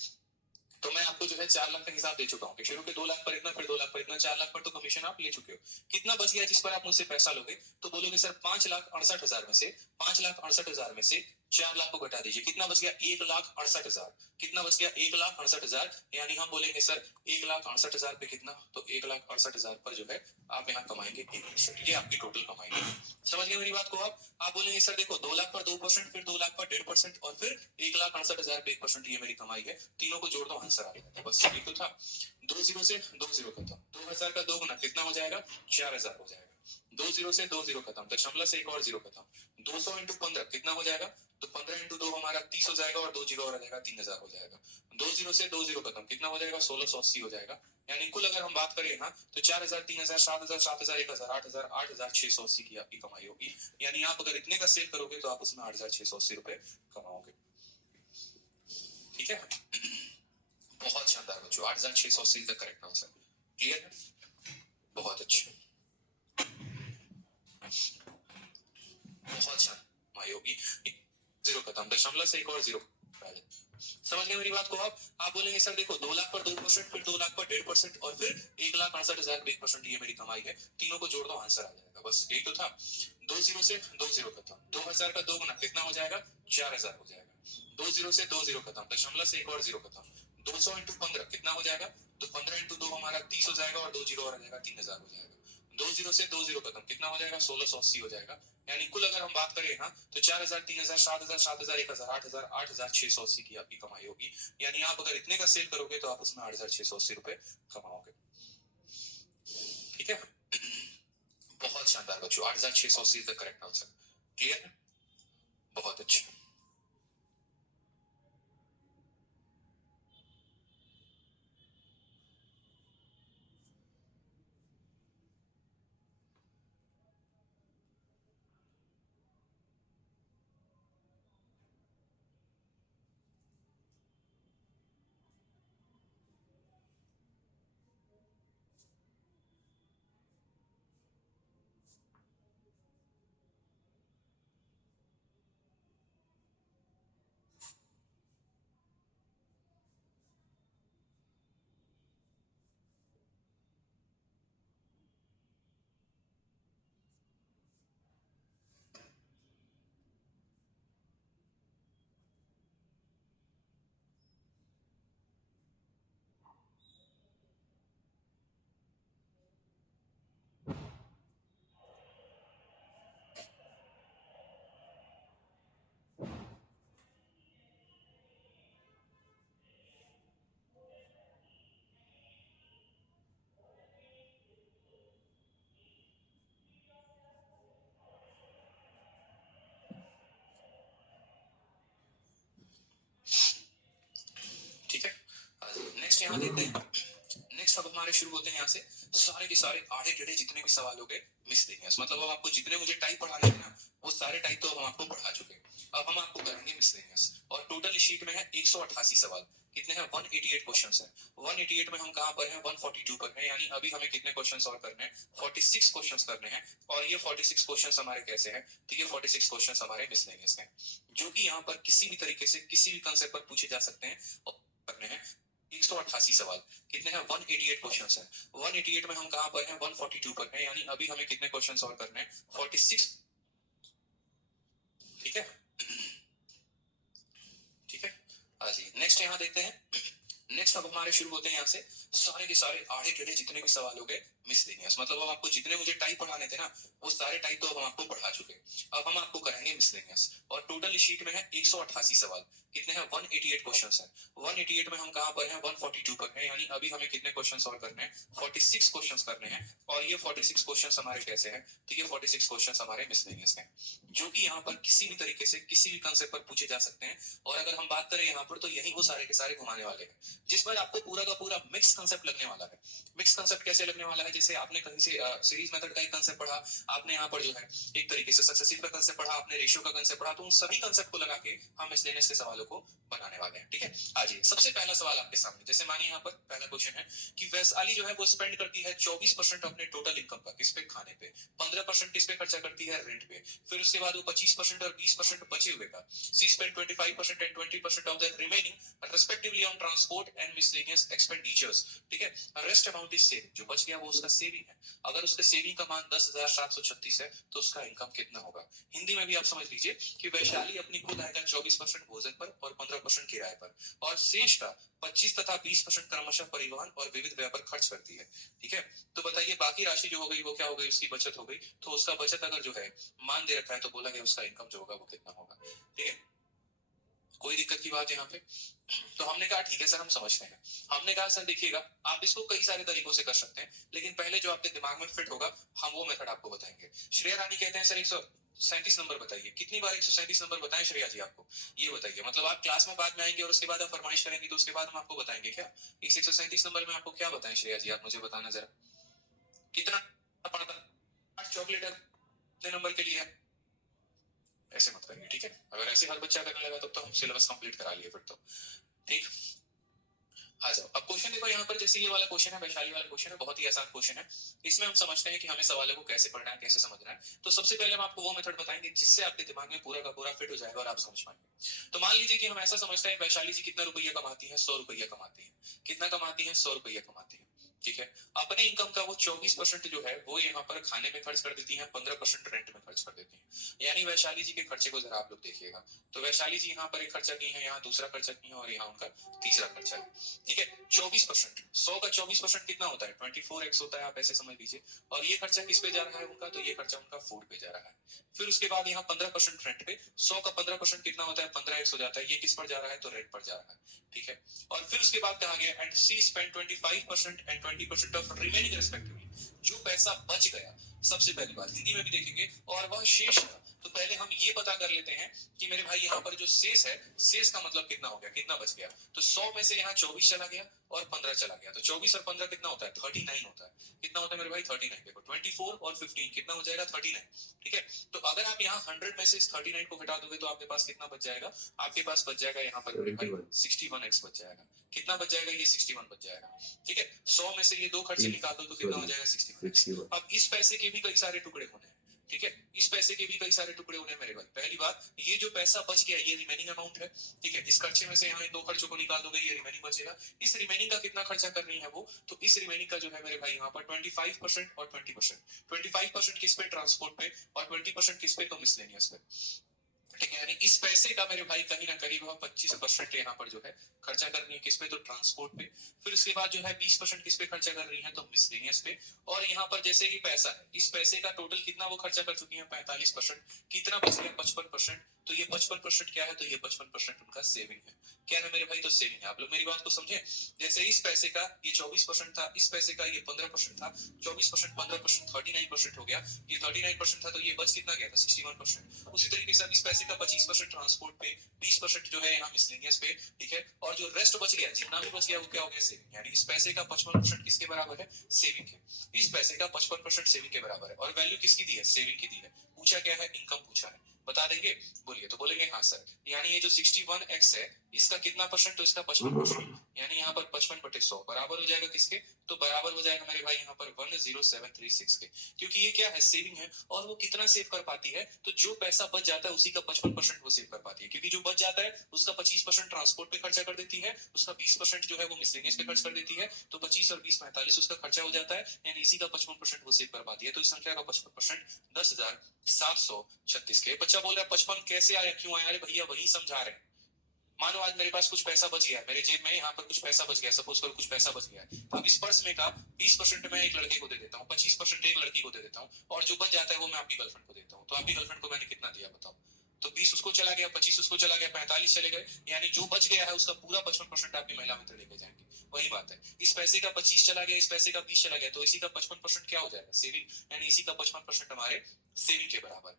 तो मैं आपको जो है 4 लाख का हिसाब दे चुका हूँ कि शुरू के 2 लाख पर इतना, फिर 2 लाख पर इतना, 4 लाख पर तो कमीशन आप ले चुके हो। कितना बच गया जिस पर आप मुझसे पैसा लोगे, तो बोलोगे सर 5,68,000 में से 5,68,000 में से 4 लाख को घटा दीजिए, कितना बच गया 1,68,000। कितना बच गया 1,68,000, यानी हम बोलेंगे सर 1,68,000 पे कितना, तो 1,68,000 पर जो है आप यहाँ कमाएंगे 1%, ये आपकी टोटल कमाई है। समझ गए मेरी बात को आप बोलेंगे सर देखो 2 लाख पर 2%, फिर 2 लाख पर 1.5% और फिर 1,68,000 पे 1%, ये मेरी कमाई है। तीनों को जोड़ दो आंसर आ जाता है, बस यही तो था। 2 जीरो से 2 जीरो खत्म, 2,000 का 2 गुना कितना हो जाएगा, 4,000 हो जाएगा। 2 जीरो से 2 जीरो खत्म, दशमलव से एक और जीरो खत्म, 200 इंटू 15 कितना हो जाएगा, तो 15 इंटू 2 हमारा 30 हो जाएगा, और 2 जीरो और आ जाएगा 3,000 हो जाएगा। 2 जीरो से 2 जीरो खत्म कितना हो जाएगा, 1,680 हो जाएगा। यानी कुल अगर हम बात करें ना, तो 4,000, 3,000, 7,000, 7,000, 1,000, 8,000, 8,680 की आपकी कमाई होगी। यानी आप अगर इतने का सेल करोगे तो आप उसमें 8,680 रुपए कमाओगे, ठीक है। बहुत शानदार बच्चों, 8,680 का करेक्ट आंसर। क्लियर है, बहुत अच्छा, बहुत शानदार कमाई होगी। जीरो खत्म, दशमलव से एक और जीरो। समझ गए मेरी बात को आप बोलेंगे सर देखो 2 लाख पर 2%, फिर 2 लाख पर 1.5% और फिर 1,68,000 पे 1%, ये मेरी कमाई है। तीनों को जोड़ दो आंसर आ जाएगा, बस यही तो था। 2 जीरो से 2 जीरो खत्म, 2,000 का 2 गुना कितना हो जाएगा, 4,000 हो जाएगा। 2 जीरो से 2 जीरो खत्म, दशमलव से एक और जीरो खत्म, 200 इंटू 15 कितना हो जाएगा, तो 15 इंटू 2 हमारा 30 हो जाएगा, और 2 जीरो और आ जाएगा 3,000 हो जाएगा। 2 जीरो से 2 जीरो खत्म कितना हो जाएगा, 1,680 हो जाएगा। यानी कुल अगर हम बात करें ना, तो 4,000, 3,000, 7,000, 7,000, 1,000, 8,000, 8,680 की आपकी कमाई होगी। यानी आप अगर इतने का सेल करोगे तो आप उसमें 8,680 रुपए कमाओगे, ठीक है। बहुत शानदार बच्चों, 8,680 का करेक्ट आंसर। क्लियर है, बहुत अच्छा। यहाँ देखते हैं, नेक्स्ट अब हमारे शुरू होते हैं यहाँ से सारे के सारे आड़े टेढ़े जितने भी सवाल हो गए मिसलेनियस। मतलब अब आपको जितने मुझे टाइप पढ़ाने थे ना वो सारे टाइप तो हम आपको पढ़ा चुके हैं, अब हम आपको करेंगे मिसलेनियस। और टोटल शीट में है 188 सवाल, कितने हैं 188 क्वेश्चंस हैं। 188 में हम कहां पर हैं 142 पर हैं, यानी अभी हमें कितने क्वेश्चंस और करने हैं 46 क्वेश्चंस करने हैं। और ये 46 क्वेश्चंस हमारे कैसे हैं, तो ये 46 क्वेश्चंस हमारे मिसलेनियस हैं, जो कि यहाँ पर किसी भी तरीके से किसी भी कंसेप्ट पर पूछे जा सकते हैं और करने हैं 188 सवाल, कितने हैं 188 क्वेश्चंस हैं। 188 में हम कहां पर हैं 142 पर हैं, यानी अभी हमें कितने क्वेश्चंस और करने हैं 46। ठीक है, ठीक है। हाँ जी, नेक्स्ट यहाँ देखते हैं, नेक्स्ट अब हमारे शुरू होते हैं यहाँ से सारे के सारे आड़े टेढ़े जितने भी सवाल हो गए मिसलेनियस। मतलब अब आपको जितने मुझे टाइप पढ़ाने थे ना वो सारे टाइप तो हम आपको पढ़ा चुके हैं, अब हम आपको करेंगे मिसलेनियस। और टोटल शीट में है 188 सवाल, कितने हैं 188 क्वेश्चंस हैं। 188 में हम कहां पर हैं 142 पर हैं, यानी अभी हमें कितने क्वेश्चंस और करने हैं 46 क्वेश्चंस करने हैं। और ये 46 क्वेश्चंस हमारे कैसे हैं, तो ये 46 क्वेश्चंस हमारे मिसलेनियस हैं, जो कि यहाँ पर किसी भी तरीके से किसी भी कंसेप्ट पर पूछे जा सकते हैं। और अगर हम बात करें यहाँ पर तो यही वो सारे के सारे घुमाने वाले हैं, जिस पर आपको पूरा का पूरा मिक्स कंसेप्ट लगने वाला है। मिक्स कंसेप्ट कैसे लगने वाला है, जैसे आपने कहीं से सीरीज मेथड का एक कंसेप्ट पढ़ा, आपने यहाँ पर जो है एक तरीके से सक्सेसिव का कंसेप्ट पढ़ा, आपने रेशियो का कंसेप्ट पढ़ा, तो उन सभी कंसेप्ट को लगा के हम मिसलेनियस के सवालों को बनाने वाले हैं। ठीक है, आज सबसे पहला सवाल आपके सामने, जैसे मानिए यहाँ पर पहला क्वेश्चन है कि वैशाली जो है वो स्पेंड करती है 24% अपने टोटल इनकम का किस पे, खाने पे, 15% किस पे खर्चा करती है, रेंट पे, फिर उसके बाद वो 25% और 20% बचे हुए का she spend 25% and 20% of the remaining respectively on transport and miscellaneous expenditures. ठीक है, रेस्ट अमाउंट इज सेविंग, जो बच गया वो उसका सेविंग है। अगर उसके सेविंग का मान 10,736 है तो उसका इनकम कितना होगा। हिंदी में भी आप समझ लीजिए कि वैशाली अपनी कुल आय का 24% भोजन पर और 15% किराए पर और शेष का 25 तथा 20% क्रमशः परिवहन और विविध व्यय पर खर्च करती है। ठीक है, तो बताइए बाकी राशि जो हो गई वो क्या हो गई, उसकी बचत हो गई। तो उसका बचत अगर जो है मान दे रखा है तो बोला गया उसका इनकम जो होगा वो कितना होगा। ठीक है, कोई दिक्कत की बात यहाँ पे। तो हमने कहा ठीक है सर हम समझते हैं। हमने कहा सर देखिएगा आप इसको कई सारे तरीकों से कर सकते हैं, लेकिन पहले जो आपके दिमाग में फिट होगा हम वो मेथड आपको बताएंगे। श्रेया रानी कहते हैं सर 137 नंबर बताइए, कितनी बार 137 नंबर बताएं श्रेया जी आपको, ये बताइए। मतलब आप क्लास में बाद में आएंगे और उसके बाद आप फरमाइश करेंगे तो उसके बाद हम आपको बताएंगे क्या इस 137 नंबर में आपको क्या बताएं श्रेया जी, आप मुझे बताना जरा कितना पड़ता। 8 चॉकलेट कितने नंबर के लिए है, ऐसे मत करिए। ठीक है, अगर ऐसे हर बच्चा करने लगा तो हम सिलेबस कंप्लीट करा लिए फिर तो। ठीक, आ जाओ अब क्वेश्चन देखो यहाँ पर, जैसे ये वाला क्वेश्चन है वैशाली वाला क्वेश्चन है, बहुत ही आसान क्वेश्चन है। इसमें हम समझते हैं कि हमें सवालों को कैसे पढ़ना है कैसे समझना है। तो सबसे पहले हम आपको वो मेथड बताएंगे जिससे आपके दिमाग में पूरा का पूरा फिट हो जाएगा और आप समझ पाएंगे। तो मान लीजिए कि हम ऐसा समझते हैं वैशाली जी कितना रुपया कमाती है, 100 रुपया कमाती है। कितना कमाती है, 100 रुपया कमाती है। ठीक है, अपने इनकम का वो 24% जो है वो यहाँ पर खाने में खर्च कर देती है, 15% रेंट में खर्च कर देती है। यानी वैशाली जी के खर्चे को जरा आप लोग देखिएगा, तो वैशाली जी यहाँ पर एक खर्चा की है, यहाँ दूसरा खर्चा की है और यहाँ उनका तीसरा खर्चा है। ठीक है, 24%, 100 का 24% कितना होता है 24x होता है, आप ऐसे समझ लीजिए। और ये खर्चा किस पे जा रहा है उनका, तो ये खर्चा उनका फूड पे जा रहा है। फिर उसके बाद यहाँ 15% रेंट पे, 100 का 15% कितना होता है 15x हो जाता है, ये किस पर जा रहा है तो रेंट पर जा रहा है। ठीक है, और फिर उसके बाद कहा गया and C spend 25% and 20% of remaining respectively, जो पैसा बच गया, सबसे पहली बात हिंदी में भी देखेंगे, और वह शेष था। तो पहले हम ये पता कर लेते हैं कि मेरे भाई यहाँ पर जो शेष है, शेष का मतलब कितना हो गया, कितना बच गया। तो 100 में से यहाँ 24 चला गया और 15 चला गया, तो 24 और 15 कितना होता है 39 होता है। कितना होता है मेरे भाई 39। देखो 24 और 15 कितना हो जाएगा 39। ठीक है, तो अगर आप यहाँ 100 में से 39 को घटा दोगे तो आपके पास कितना बच जाएगा, आपके पास बच जाएगा यहाँ पर मेरे भाई 61x बच जाएगा। कितना बच जाएगा, ये 61 बच जाएगा। ठीक है, 100 में से ये दो खर्चे निकाल दो तो कितना हो जाएगा 61। अब इस पैसे के भी कई सारे टुकड़े होने हैं। ठीक है, इस पैसे के भी कई सारे टुकड़े होने मेरे भाई। पहली बात, ये जो पैसा बच गया ये रिमेनिंग अमाउंट है। ठीक है, इस खर्चे में से यहाँ इन दो खर्चों को निकाल दोगे ये रिमेनिंग बचेगा। इस रिमेनिंग का कितना खर्चा कर रही है वो, तो इस रिमेनिंग का जो है मेरे भाई यहाँ पर 25% और 20%। 25% किस पे, ट्रांसपोर्ट पे, और 20% किस पे, तो मिसलेनियस पे। ठीक है, यानी इस पैसे का मेरे भाई कहीं ना कहीं वह 25% यहाँ पर जो है खर्चा करनी है किस पे, तो ट्रांसपोर्ट पे। फिर उसके बाद जो है 20% किस पे खर्चा कर रही है, तो मिसलेनियस पे। और यहाँ पर जैसे ये पैसा है, इस पैसे का टोटल कितना वो खर्चा कर चुकी है 45%। कितना बच गया 55%। तो ये 55% क्या है, तो ये 55% उनका सेविंग है। क्या है मेरे भाई, तो सेविंग है। आप लोग मेरी बात को समझे, जैसे इस पैसे का ये 24% था, इस पैसे का ये 15% था, 24% 15% 39% हो गया। ये 39% था तो ये बच कितना गया था 61%। उसी तरीके से इस पैसे का 25% ट्रांसपोर्ट पे, 20% जो है यहाँ मिसलेनियस पे, ठीक है। और जो रेस्ट बच गया, जितना भी बच गया वो क्या हो गया, सेविंग। यानी इस पैसे का 55% किसके बराबर है, सेविंग के। इस पैसे का 55% सेविंग के बराबर है। और वैल्यू किसकी दी है, सेविंग की दी है। पूछा क्या है, इनकम पूछा है। बता देंगे, बोलिए। तो बोलेंगे हाँ सर। यानी ये जो 61x है, इसका कितना परसेंट, तो इसका 55%, यानी यहाँ पर 55/100 बराबर हो जाएगा किसके, तो बराबर हो जाएगा मेरे भाई यहाँ पर 10736 के। क्योंकि ये क्या है, सेविंग है। और वो कितना सेव कर पाती है, तो जो पैसा बच जाता है उसी का 55% वो सेव कर पाती है। क्योंकि जो बच जाता है उसका 25% ट्रांसपोर्ट पे खर्चा कर देती है, उसका 20% जो है वो मिसलेनियस पे खर्च कर देती है। तो 25 और 20 45 उसका खर्चा हो जाता है, यानी इसी का 55% वो सेव कर पाती है। तो इस संख्या का 55% 10,736 के। बच्चा बोल रहा है 55 कैसे आया, क्यों आया, अरे भैया वही समझा रहे हैं। मानो आज मेरे पास कुछ पैसा बच गया, मेरे जेब में यहाँ पर कुछ पैसा बच गया, सपोज करो कुछ पैसा बच गया है। अब इस पर्स में का 20% मैं एक लड़के को दे देता हूँ, 25% एक लड़की को दे देता हूँ, और जो बच जाता है वो मैं आपकी गर्लफ्रेंड को देता हूँ। तो आपकी गर्लफ्रेंड को मैंने कितना दिया बताओ। तो 20 उसको चला गया, 25 उसको चला गया, 45 चले गए, यानी जो बच गया है उसका पूरा 55% आपकी महिला मित्र लेके जाएंगे। वही बात है, इस पैसे का 25 चला गया, इस पैसे का 20 चला गया, तो इसी का 55% क्या हो जाएगा, सेविंग। यानी इसी का 55% हमारे सेविंग के बराबर।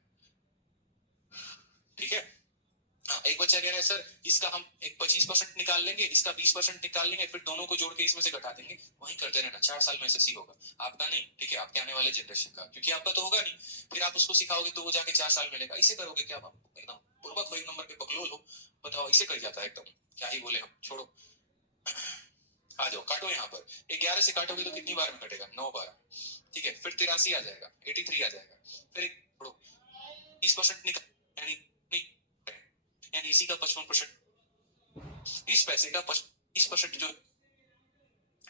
ठीक है। हाँ, एक बच्चा कह रहा है सर इसका हम एक 25% निकाल लेंगे, इसका 20% निकाल लेंगे, फिर दोनों को जोड़ के इसमें से घटा देंगे। वही करते रहना, 4 साल में एसएससी होगा आपका, नहीं ठीक है, आपके आने वाले जनरेशन का। क्योंकि आपका तो होगा नहीं, फिर आप उसको सिखाओगे तो वो जाके 4 साल में लेगा। इसे करोगे क्या आप, एकदम पूर्वक हो, एक नंबर पे बकलोल हो। बताओ, इसे कर जाता है एकदम, क्या ही बोले हम, छोड़ो। आ जाओ, काटो यहाँ पर। 11 से काटोगे तो कितनी बार में कटेगा, 9 बार। ठीक है, फिर 83 आ जाएगा, 83 आ जाएगा, फिर एक छोड़ो, 20% निकाल, यानी इसी का 55%, इस पैसे का 20% जो,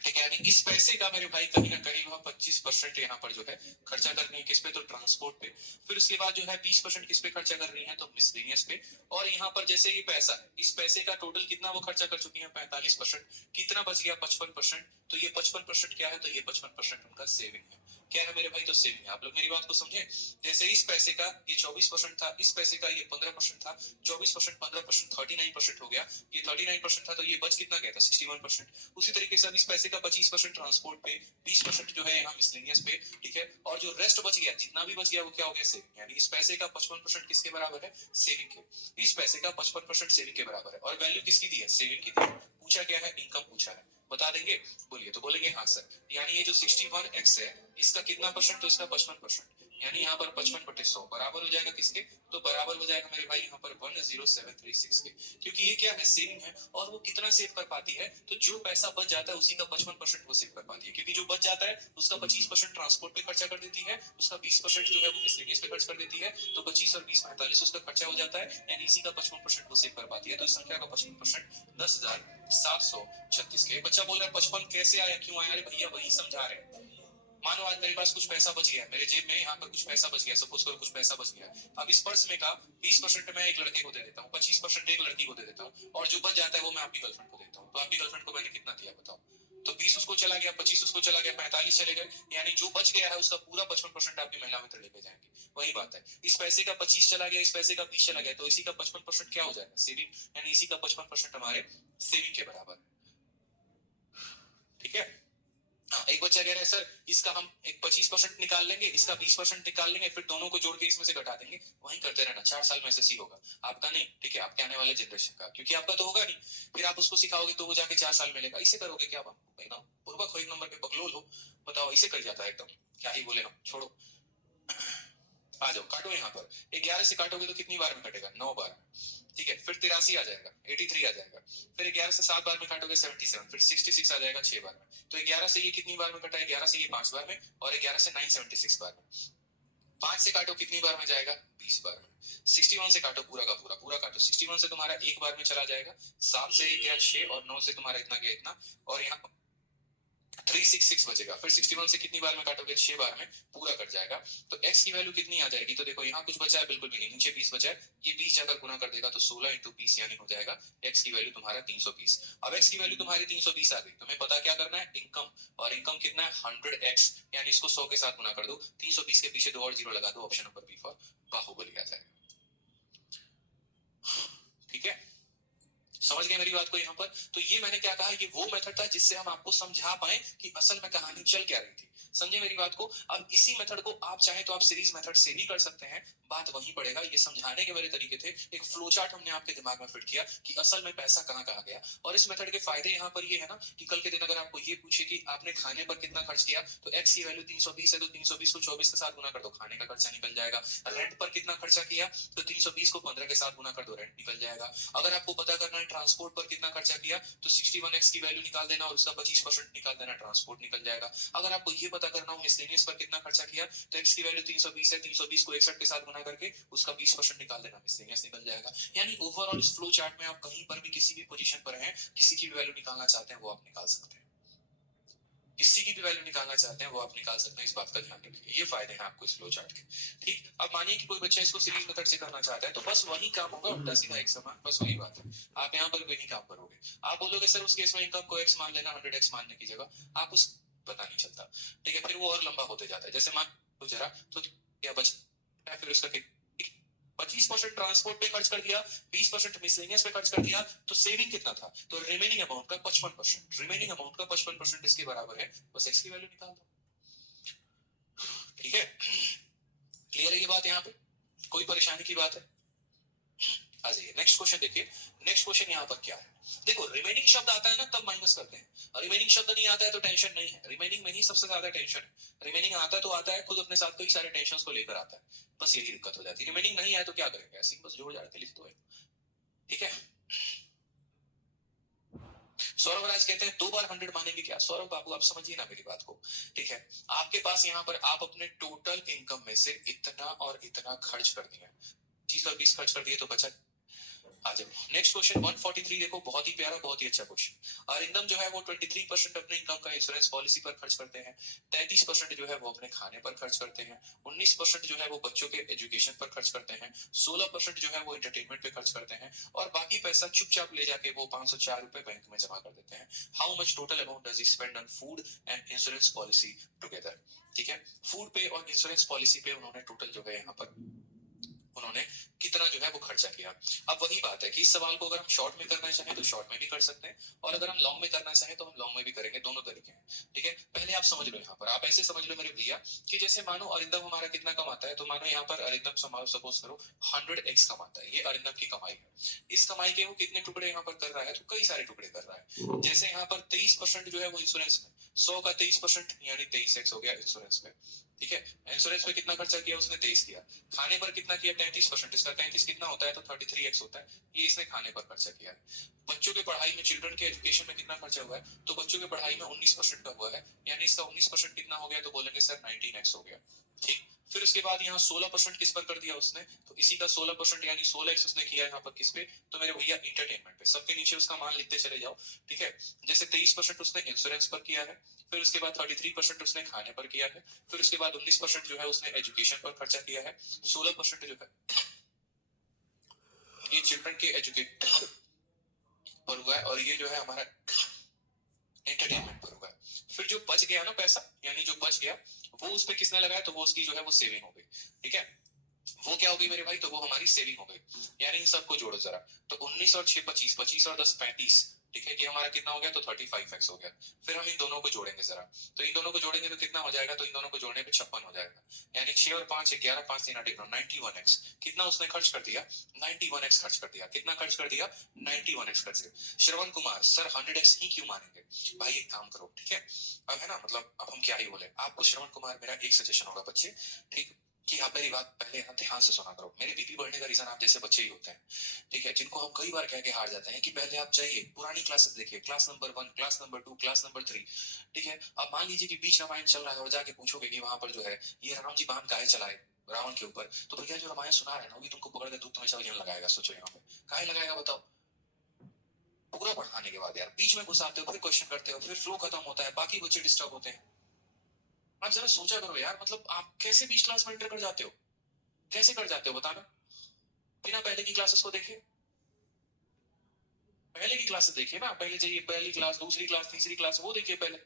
ठीक है, यानी इस पैसे का मेरे भाई कहीं ना कहीं वह 25% यहाँ पर जो है खर्चा कर रही है, किस पे, तो ट्रांसपोर्ट पे। फिर उसके बाद जो है 20% किस पे खर्चा कर रही है, तो मिसलेनियस पे। और यहाँ पर जैसे ये पैसा है, इस पैसे का टोटल कितना वो खर्चा कर चुकी है, 45%। कितना बच गया, 55%। तो ये 55% क्या है, तो ये 55% उनका सेविंग है। क्या है मेरे भाई, तो सेविंग है। आप लोग मेरी बात को समझे। जैसे इस पैसे का ये 24% था, इस पैसे का ये 15% था, 24% 15% 39% हो गया। ये 39% था, तो ये बच कितना गया था, 61%। उसी तरीके से अब इस पैसे का 25% ट्रांसपोर्ट पे, 20% जो है यहाँ मिसलेनियस पे, ठीक है। और जो रेस्ट बच गया, जितना भी बच गया वो क्या हो गया, सेविंग। यानी इस पैसे का 55% किसके बराबर है, सेविंग के। इस पैसे का 55% सेविंग के बराबर है। और वैल्यू किसकी दी है, सेविंग की दी है। पूछा क्या है, इनकम पूछा है। बता देंगे, बोलिए। तो बोलेंगे हाँ सर। यानी ये जो 61x है, इसका कितना परसेंट, तो इसका 55%, यानी यहाँ पर 55/100 बराबर हो जाएगा किसके, तो बराबर हो जाएगा मेरे भाई यहाँ पर 10736 के। क्योंकि ये क्या है, सेविंग है। और वो कितना सेव कर पाती है, तो जो पैसा बच जाता है उसी का 55% वो सेव कर पाती है। क्योंकि जो बच जाता है उसका 25% ट्रांसपोर्ट पे खर्चा कर देती है, उसका 20% जो है वो मिसलेनियस पे खर्च कर देती है। तो 25 और 20 45 उसका खर्चा हो जाता है, यानी इसी का 55% वो सेव कर पाती है। तो इस संख्या का 55% 10,736 के। बच्चा बोल रहा है 55 कैसे आया, क्यों आया, अरे भैया वही समझा रहे हैं। मानो आज मेरे पास कुछ पैसा बच गया, मेरे जेब में यहाँ पर कुछ पैसा बच गया, सपोज करो कुछ पैसा बच गया। अब इस पर्स में का 20% मैं एक लड़के को दे देता हूँ, 25% एक लड़की को दे देता हूँ, और जो बच जाता है वो मैं आपकी गर्लफ्रेंड को देता हूँ। तो आपकी गर्लफ्रेंड को मैंने कितना दिया बताओ। तो 20 उसको चला गया, 25 उसको चला गया, 45 चले गए, यानी जो बच गया है उसका पूरा 55% आपकी महिला मित्र लेके जाएंगे। वही बात है, इस पैसे का 25 चला गया, इस पैसे का 20 चला गया, तो इसी का 55% क्या हो जाएगा, सेविंग। यानी इसी का 55% हमारे सेविंग के बराबर। ठीक है। हाँ, एक बच्चा कह रहा है सर इसका हम एक 25% निकाल लेंगे, इसका 20% निकाल लेंगे, फिर दोनों को जोड़ के इसमें से घटा देंगे। वही करते रहना, 4 साल में एसएससी होगा आपका, नहीं ठीक है, आपके आने वाले जनरेशन का। क्योंकि आपका तो होगा नहीं, फिर आप उसको सिखाओगे तो वो जाके 4 साल में लेगा। इसे करोगे क्या आप, एकदम पूर्वक हो, एक नंबर पे बकलोल हो। बताओ, इसे कर जाता है एकदम, क्या ही बोले हम, छोड़ो। आ जाओ, काटो यहाँ पर। 11 से काटोगे तो कितनी बार में कटेगा, 9 बार। ठीक है, फिर 83 आ जाएगा, 83 आ जाएगा, फिर 11 से 7 बार में काटोगे 77, फिर 66 आ जाएगा 6 बार में। तो 11 से ये कितनी बार में कटा है, 11 से ये 5 बार में, और 11 से 976 बार में। 5 से काटो कितनी बार में जाएगा, 20 बार में। 61 से काटो पूरा का पूरा, पूरा काटो। 61 से तुम्हारा एक बार में चला जाएगा, 7 से एक गया 6, और 9 से तुम्हारा इतना गया इतना, और यहाँ 366 बचेगा। फिर 61 से कितनी बार में काटोगे, 6 बार में, पूरा कट जाएगा। तो x की वैल्यू कितनी आ जाएगी, तो देखो यहाँ कुछ बचा है, बिल्कुल भी नहीं, नीचे 20 बचा है, ये 20 जाकर गुना कर देगा, तो 16 × 20 यानी हो जाएगा x की वैल्यू तुम्हारा 320। अब x की वैल्यू तुम्हारी 320 आ गई, तुम्हें पता क्या करना है, इनकम। और इनकम कितना है, 100x, यानी इसको 100 के साथ गुना कर दो, 320 के पीछे 2 और 0 लगा दो, option number B for Bahubali आ जाएगा। ठीक है, समझ गए मेरी बात को यहाँ पर? तो ये मैंने क्या कहा, ये वो मेथड था जिससे हम आपको समझा पाए कि असल में कहानी चल क्या रही थी। समझे मेरी बात को? अब इसी मेथड को आप चाहे तो आप सीरीज मेथड से भी कर सकते हैं, बात वहीं पड़ेगा। ये समझाने के मेरे तरीके थे, एक फ्लो चार्ट हमने आपके दिमाग में फिट किया कि असल में पैसा कहाँ कहाँ गया। और इस मेथड के फायदे यहाँ पर ये है ना कि कल के दिन अगर आपको ये पूछे कि आपने खाने पर कितना खर्च किया, तो एक्स की वैल्यू 320 है, तो 320 को 24 के साथ गुना कर दो, खाने का खर्चा निकल जाएगा। रेंट पर कितना खर्चा किया, तो 320 को 15 के साथ गुना कर दो, रेंट निकल जाएगा। अगर आपको पता करना है ट्रांसपोर्ट पर कितना खर्चा किया, तो 61x की वैल्यू निकाल देना और उसका 25% निकाल देना, ट्रांसपोर्ट निकल जाएगा। अगर आपको ये पता करना हो मिसलेनियस पर कितना खर्चा किया, तो x की वैल्यू 320 है, 320 को 61 के साथ गुना करके उसका 20% निकाल देना, मिसलेनियस निकल जाएगा। यानी ओवरऑल इस फ्लो चार्ट में आप कहीं पर भी किसी भी पोजीशन पर हैं, किसी की भी वैल्यू निकालना चाहते हैं वो आप निकाल सकते हैं, किसी की भी वैल्यू निकालना चाहते हैं वो आप निकाल सकते हैं। इस बात का ध्यान रखिए, ये फायदे हैं आपको इस फ्लो चार्ट के। ठीक, अब मानिए कि कोई बच्चा इसको सीरीज मेथड से करना चाहता है, तो बस वही काम होगा, उल्टा सीधा एक समान, बस वही बात है। आप यहाँ पर वही काम करोगे। आप बोलोगे सर उस केस में इनकम को x मान लेना, 100x मानने की जगह, आप उस पता नहीं चलता। ठीक है, फिर वो और लंबा होते जाता है। जैसे मान लो जरा, तो क्या बच, फिर उसका 25% ट्रांसपोर्ट पे खर्च कर दिया, 20% मिसलेनियस पे खर्च कर दिया, तो सेविंग कितना था, तो रिमेनिंग अमाउंट का 55%, रिमेनिंग अमाउंट का 55% इसके बराबर है, बस x की वैल्यू निकाल दो। ठीक है, क्लियर है ये बात? यहाँ पे कोई परेशानी की बात है? आ जाइए नेक्स्ट क्वेश्चन देखिए। नेक्स्ट क्वेश्चन यहाँ पर क्या है, देखो रिमेनिंग शब्द आता है ना तब माइनस करते हैं, और रिमेनिंग शब्द नहीं आता है तो टेंशन नहीं है। रिमेनिंग में ही सबसे ज्यादा टेंशन है। रिमेनिंग आता तो आता है, खुद अपने साथ कई सारे टेंशन को लेकर आता है, बस यही दिक्कत हो जाती है। रिमेनिंग नहीं आए तो क्या करेंगे, ऐसे ही बस जोड़ जाड़ के लिख दो। ठीक है, सौरभ राज कहते हैं 2 बार 100 मानेंगे क्या? सौरभ बाबू आप समझिए ना मेरी बात को। ठीक है, आपके पास यहाँ पर आप अपने टोटल इनकम में से इतना और इतना खर्च कर दिया, 30 और 20 खर्च कर दिए, तो बचा। आ जाओ नेक्स्ट क्वेश्चन 143 देखो, बहुत ही प्यारा, बहुत ही अच्छा क्वेश्चन। अरिंदम जो है वो 23% अपने इनकम का इंश्योरेंस पॉलिसी पर खर्च करते हैं, 33% जो है वो अपने खाने पर खर्च करते हैं, 19% जो है वो बच्चों के एजुकेशन पर खर्च करते हैं, 16% जो है वो एंटरटेनमेंट पे खर्च करते हैं, और बाकी पैसा चुपचाप ले जाके वो 504 रुपए बैंक में जमा कर देते हैं। How much total amount does he spend on food and insurance policy together? ठीक है, फूड पे और इंश्योरेंस पॉलिसी पे उन्होंने टोटल जो है यहाँ पर उन्होंने कितना जो है वो खर्चा किया। अब वही बात है कि इस सवाल को अगर हम शॉर्ट में करना चाहें तो शॉर्ट में भी कर सकते हैं, और अगर हम लॉन्ग में करना चाहें तो हम लॉन्ग में भी करेंगे, दोनों तरीके हैं। ठीक है, पहले आप समझ लो, यहाँ पर आप ऐसे समझ लो मेरे भैया कि जैसे मानो अरिंदम हमारा कितना कमाता है, तो मानो यहाँ पर अरिंदम सपोज करो 100x कमाता है, ये अरिंदम की कमाई है। इस कमाई के वो कितने टुकड़े यहाँ पर कर रहा है, तो कई सारे टुकड़े कर रहा है। जैसे यहाँ पर 23% जो है वो इंश्योरेंस में, 100 का 23% यानी 23x हो गया इंश्योरेंस में। ठीक है, इंश्योरेंस पे कितना खर्चा किया उसने, 23 किया। खाने पर कितना किया, 33%, इसका 33 कितना होता है, तो 33x होता है, ये इसने खाने पर खर्चा किया है। बच्चों के पढ़ाई में, चिल्ड्रन के एजुकेशन में कितना खर्चा हुआ है, तो बच्चों के पढ़ाई में 19% का हुआ है, यानी इसका 19% कितना हो गया, तो बोलेंगे सर 19x हो गया। ठीक, फिर उसके बाद यहाँ 16% किस पर कर दिया उसने, तो इसी का 16% यानी 16x उसने किया यहाँ पर किस पे, तो मेरे भैया इंटरटेनमेंट पे। सबके नीचे उसका मान लिखते चले जाओ। ठीक है, जैसे 23% उसने इंश्योरेंस पर किया है, फिर उसके बाद 33% उसने खाने पर किया है, फिर उसके बाद 19% जो है उसने एजुकेशन पर खर्चा किया है, 16% जो है ये चिल्ड्रन के एजुकेशन पर हुआ है, और ये जो है हमारा एंटरटेनमेंट पर हुआ है। फिर जो बच गया ना पैसा, यानी जो बच गया वो उस पर किसने लगाया, तो वो उसकी जो है वो सेविंग हो गई। ठीक है, वो क्या होगी मेरे भाई, तो वो हमारी सेविंग हो गई। यानी इन सबको जोड़ो जरा, तो 19 और 6 25, 25 और 10 35। ठीक है, ये हमारा कितना हो गया, तो 35x हो गया। फिर हम इन दोनों को जोड़ेंगे जरा, तो इन दोनों को जोड़ेंगे तो कितना हो जाएगा, तो इन दोनों को जोड़ने पे 56 हो जाएगा। यानी 6 और 5 11, 5 3 8 91x। कितना उसने खर्च कर दिया, 91x खर्च कर दिया। कितना खर्च कर दिया, 91x खर्च कर। श्रवण कुमार सर 100x ही क्यों मानेंगे? भाई एक काम करो, ठीक है, अब है ना, मतलब अब हम क्या ही बोले आपको। श्रवण कुमार मेरा एक सजेशन होगा बच्चे, ठीक, कि आप मेरी बात पहले ध्यान से सुना करो। मेरे बीपी बढ़ने का रीजन आप जैसे बच्चे ही होते हैं, ठीक है, जिनको हम कई बार कह के हार जाते हैं कि पहले आप जाइए पुरानी क्लासेस देखिए, class number 1, class number 2, class number 3। ठीक है, अब मान लीजिए कि बीच रामायण चल रहा है और जाके पूछोगे कि वहां पर जो है ये राम जी बांध काहे चलाए रावण के ऊपर, तो भैया जो रामायण सुना रहे हैं ना वो भी तुमको पकड़ के दूध तुम्हें चल लगाएगा। सोचो यहाँ पे काहे लगाएगा बताओ? पूरा पढ़ाने के बाद यार बीच में घुसाते हो, फिर क्वेश्चन करते हो, फिर फ्लो खत्म होता है, बाकी बच्चे डिस्टर्ब होते हैं। आप जरा सोचा करो यार, मतलब आप कैसे बीच क्लास में एंटर कर जाते हो, कैसे कर जाते हो बताना, बिना पहले की क्लासेस को देखे। पहले की क्लासेस देखिए ना, पहले जाइए, पहली क्लास, दूसरी क्लास, तीसरी क्लास, वो देखिए पहले।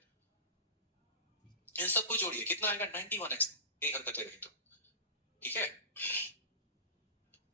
इन सबको जोड़िए, कितना आएगा, 91x। यही हरकतें रही तो ठीक है,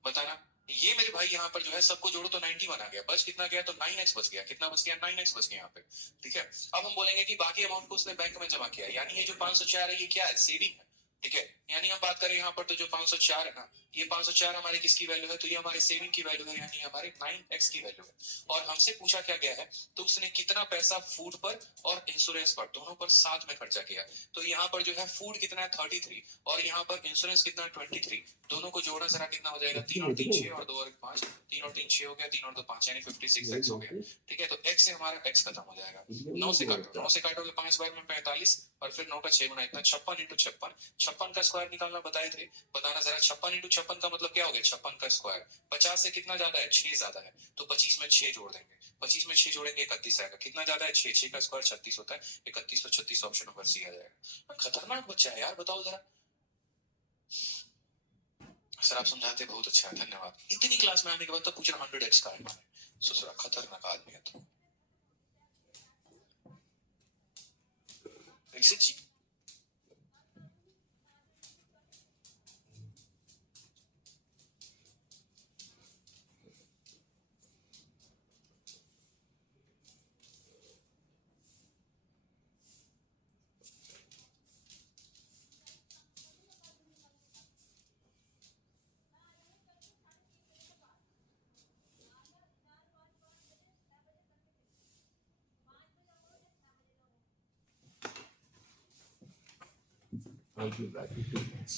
बताना। ये मेरे भाई यहाँ पर जो है सबको जोड़ो तो 91 आ गया, बच कितना गया तो 9x बच गया, कितना बच गया 9x बच गया यहाँ पे। ठीक है, अब हम बोलेंगे कि बाकी अमाउंट को उसने बैंक में जमा किया, यानी ये जो 504 है ये क्या है, सेविंग है। ठीक है, यानी हम बात करें यहाँ पर तो जो 504 है ना, ये 504 हमारे किसकी वैल्यू है, तो ये हमारे सेविंग की वैल्यू है, यानी हमारे 9x की वैल्यू है। और हमसे पूछा क्या गया है, तो उसने कितना पैसा फूड पर और इंश्योरेंस पर दोनों पर साथ में खर्चा किया। तो यहाँ पर जो है फूड कितना है 33 और यहाँ पर इंश्योरेंस कितना है 23, दोनों को जोड़ना जरा कितना हो जाएगा, 3 और 3 6 और 2 और 5, 3 और 3 6 हो गया, 3 और 2 5 यानी 56x हो गया। ठीक है, तो x से हमारा x खत्म हो जाएगा। 9 से काटो, 9 से काटोगे 5 बार में 45 और फिर 9 का 6 गुना इतना 56 इंटू 56, 56 का स्क्वायर निकालना बताए थे, बताना जरा 56 इंटू 56 का मतलब क्या हो गया, 56 का स्क्वायर 50 से कितना ज्यादा है, 6 ज्यादा है, तो 25 में 6 जोड़ देंगे, 25 में 6 जोड़ेंगे 31 आएगा, कितना ज्यादा है 6, 6 का स्क्वायर 36 होता है, 31 तो 36 ऑप्शन नंबर सी आ जाएगा। खतरनाक बच्चा है यार, बताओ जरा। सर आप समझाते बहुत अच्छा है, धन्यवाद। इतनी क्लास में आने के बाद तो पूछ रहा 100x का है माने, ससुरा खतरनाक आदमी है तो ऐसे जी। I'll be back in 2 minutes.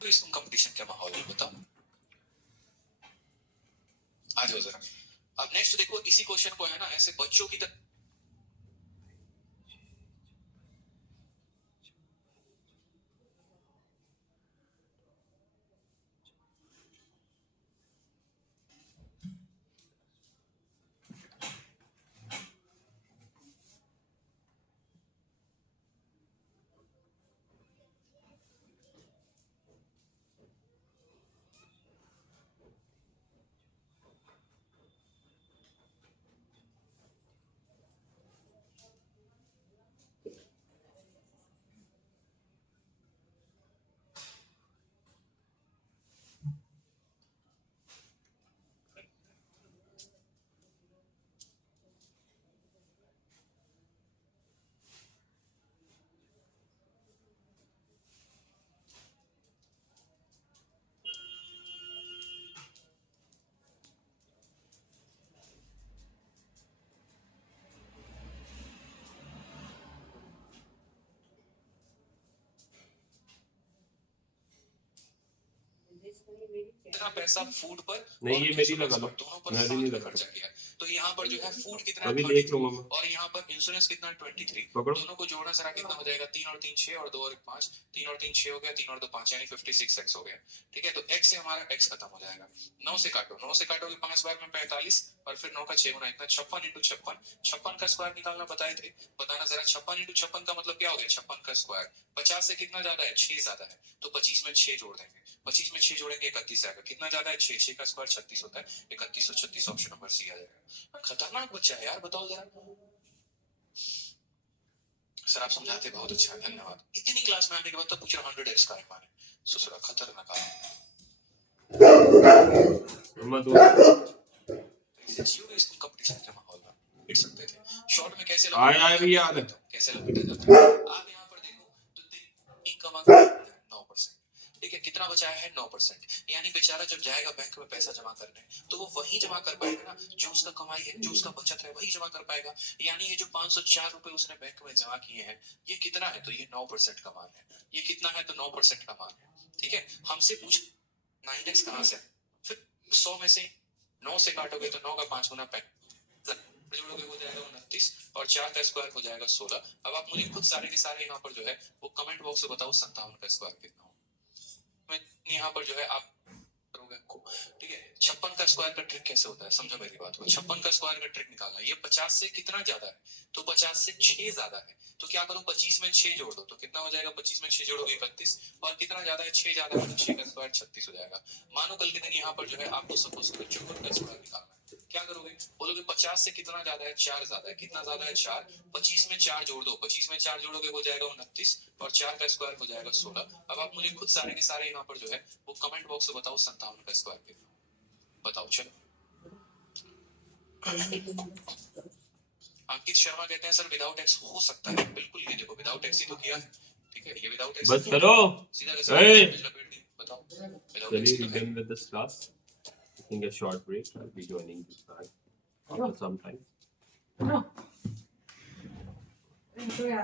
तो इस कंपटीशन का माहौल है, बताओ आ जाओ जरा। अब नेक्स्ट देखो, इसी क्वेश्चन को है ना ऐसे बच्चों की तरह कितना पैसा फूड पर नहीं, और ये मेरी इंश्योरेंस लगा लो, पर दोनों पर मैं भी साथ नहीं में लगा खर्चा किया। तो यहाँ पर जो है फूड कितना है अभी देख 33 लूंगा मैं। और यहाँ पर इंश्योरेंस कितना है 23, पकड़ो। दोनों को जोड़ना जरा कितना हो जाएगा, 3 और 3 6 और 2 और 1 5, 3 और 3 6 हो गया, 3 और 2 5 यानी 56x हो गया। ठीक है, तो x से हमारा x खत्म हो जाएगा। 9 से काटो, 9 से काटोगे 5 बार में 45 और फिर 9 का 6 गुना इतना 56 इंटू 56, 56 का स्क्वायर निकालना बताए थे, बताना जरा 56 इंटू 56 का मतलब क्या हो गया, 56 का स्क्वायर 50 से कितना ज्यादा है, 6 ज्यादा है, तो 25 में 6 जोड़ देंगे, 25 में 6 जोड़ेंगे 31 आएगा, कितना ज्यादा है 6, 6 का स्क्वायर 36 होता है, 31 तो 36 ऑप्शन नंबर सी आ जाएगा। खतरनाक बच्चा है यार, बताओ जरा। सर आप समझाते बहुत अच्छा है, धन्यवाद। इतनी क्लास में आने के बाद तो पूछ रहा 100x का है माने, ससुरा खतरनाक आदमी। मम्मा दो। ऐसे जियो इस कंपटीशन के माहौल में पिट सकते थे। शॉर्ट में कैसे आए भी याद है। कैसे लपेटा जाता है, आप यहाँ पर देखो तो इनकम 9%। ठीक है, कितना बचाया है 9%, यानी बेचारा जब जाएगा बैंक में पैसा जमा करने तो वो वही जमा कर पाएगा ना जो उसका कमाई है, जो उसका बचत है वही जमा कर पाएगा। यानी ये जो 504 रुपए उसने बैंक में जमा किए हैं ये कितना है, तो ये 9% का मान है। ये कितना है, तो 9% का मान है। ठीक है, हमसे पूछ 9x कहां से, फिर 100 में से 9 से काटोगे तो 9 का 5 गुना जोड़ोगे हो जाएगा 29 और 4 का स्क्वायर हो जाएगा 16। अब आप मुझे खुद सारे के सारे यहाँ पर जो है वो कमेंट बॉक्स में बताओ 57 का स्क्वायर कितना हो। मैं यहाँ पर जो है आप करोगे ठीक है। 56 का स्क्वायर का ट्रिक कैसे होता है, समझो मेरी बात को। 56 का स्क्वायर का ट्रिक निकालना है। ये 50 से कितना ज्यादा है, तो 50 से 6 ज्यादा है, तो क्या करो 25 में 6 जोड़ दो, तो कितना हो जाएगा, 25 में 6 जोड़ोगे 31, और कितना ज्यादा है, 6 ज्यादा है, तो 6 का स्क्वायर 36 हो जाएगा। मानो कल के दिन यहाँ पर जो है आपको सपोज करो 54 का स्क्वायर निकालना है, क्या करोगे, बोलोगे 50 से कितना ज्यादा है, 4 ज्यादा है, कितना ज्यादा है, 4, 25 में 4 जोड़ दो, 25 में 4 जोड़ोगे हो जाएगा 29, और 4 का स्क्वायर हो जाएगा 16। अब आप मुझे खुद सारे के सारे यहाँ पर जो है वो कमेंट बॉक्स में बताओ 57 का स्क्वायर कितना, बताओ। चलो अंकित शर्मा कहते हैं सर विदाउट एक्स हो सकता है, बिल्कुल ये देखो विदाउट एक्स ही तो किया है, ठीक है, ये विदाउट एक्स बस करो। सीधा का Hey! सीधा लपेट दी, बताओ विदाउट एक्स Chaliए, तो we're है। done with this class. Taking a short break. I'll be joining this back after some time. No. Enjoy.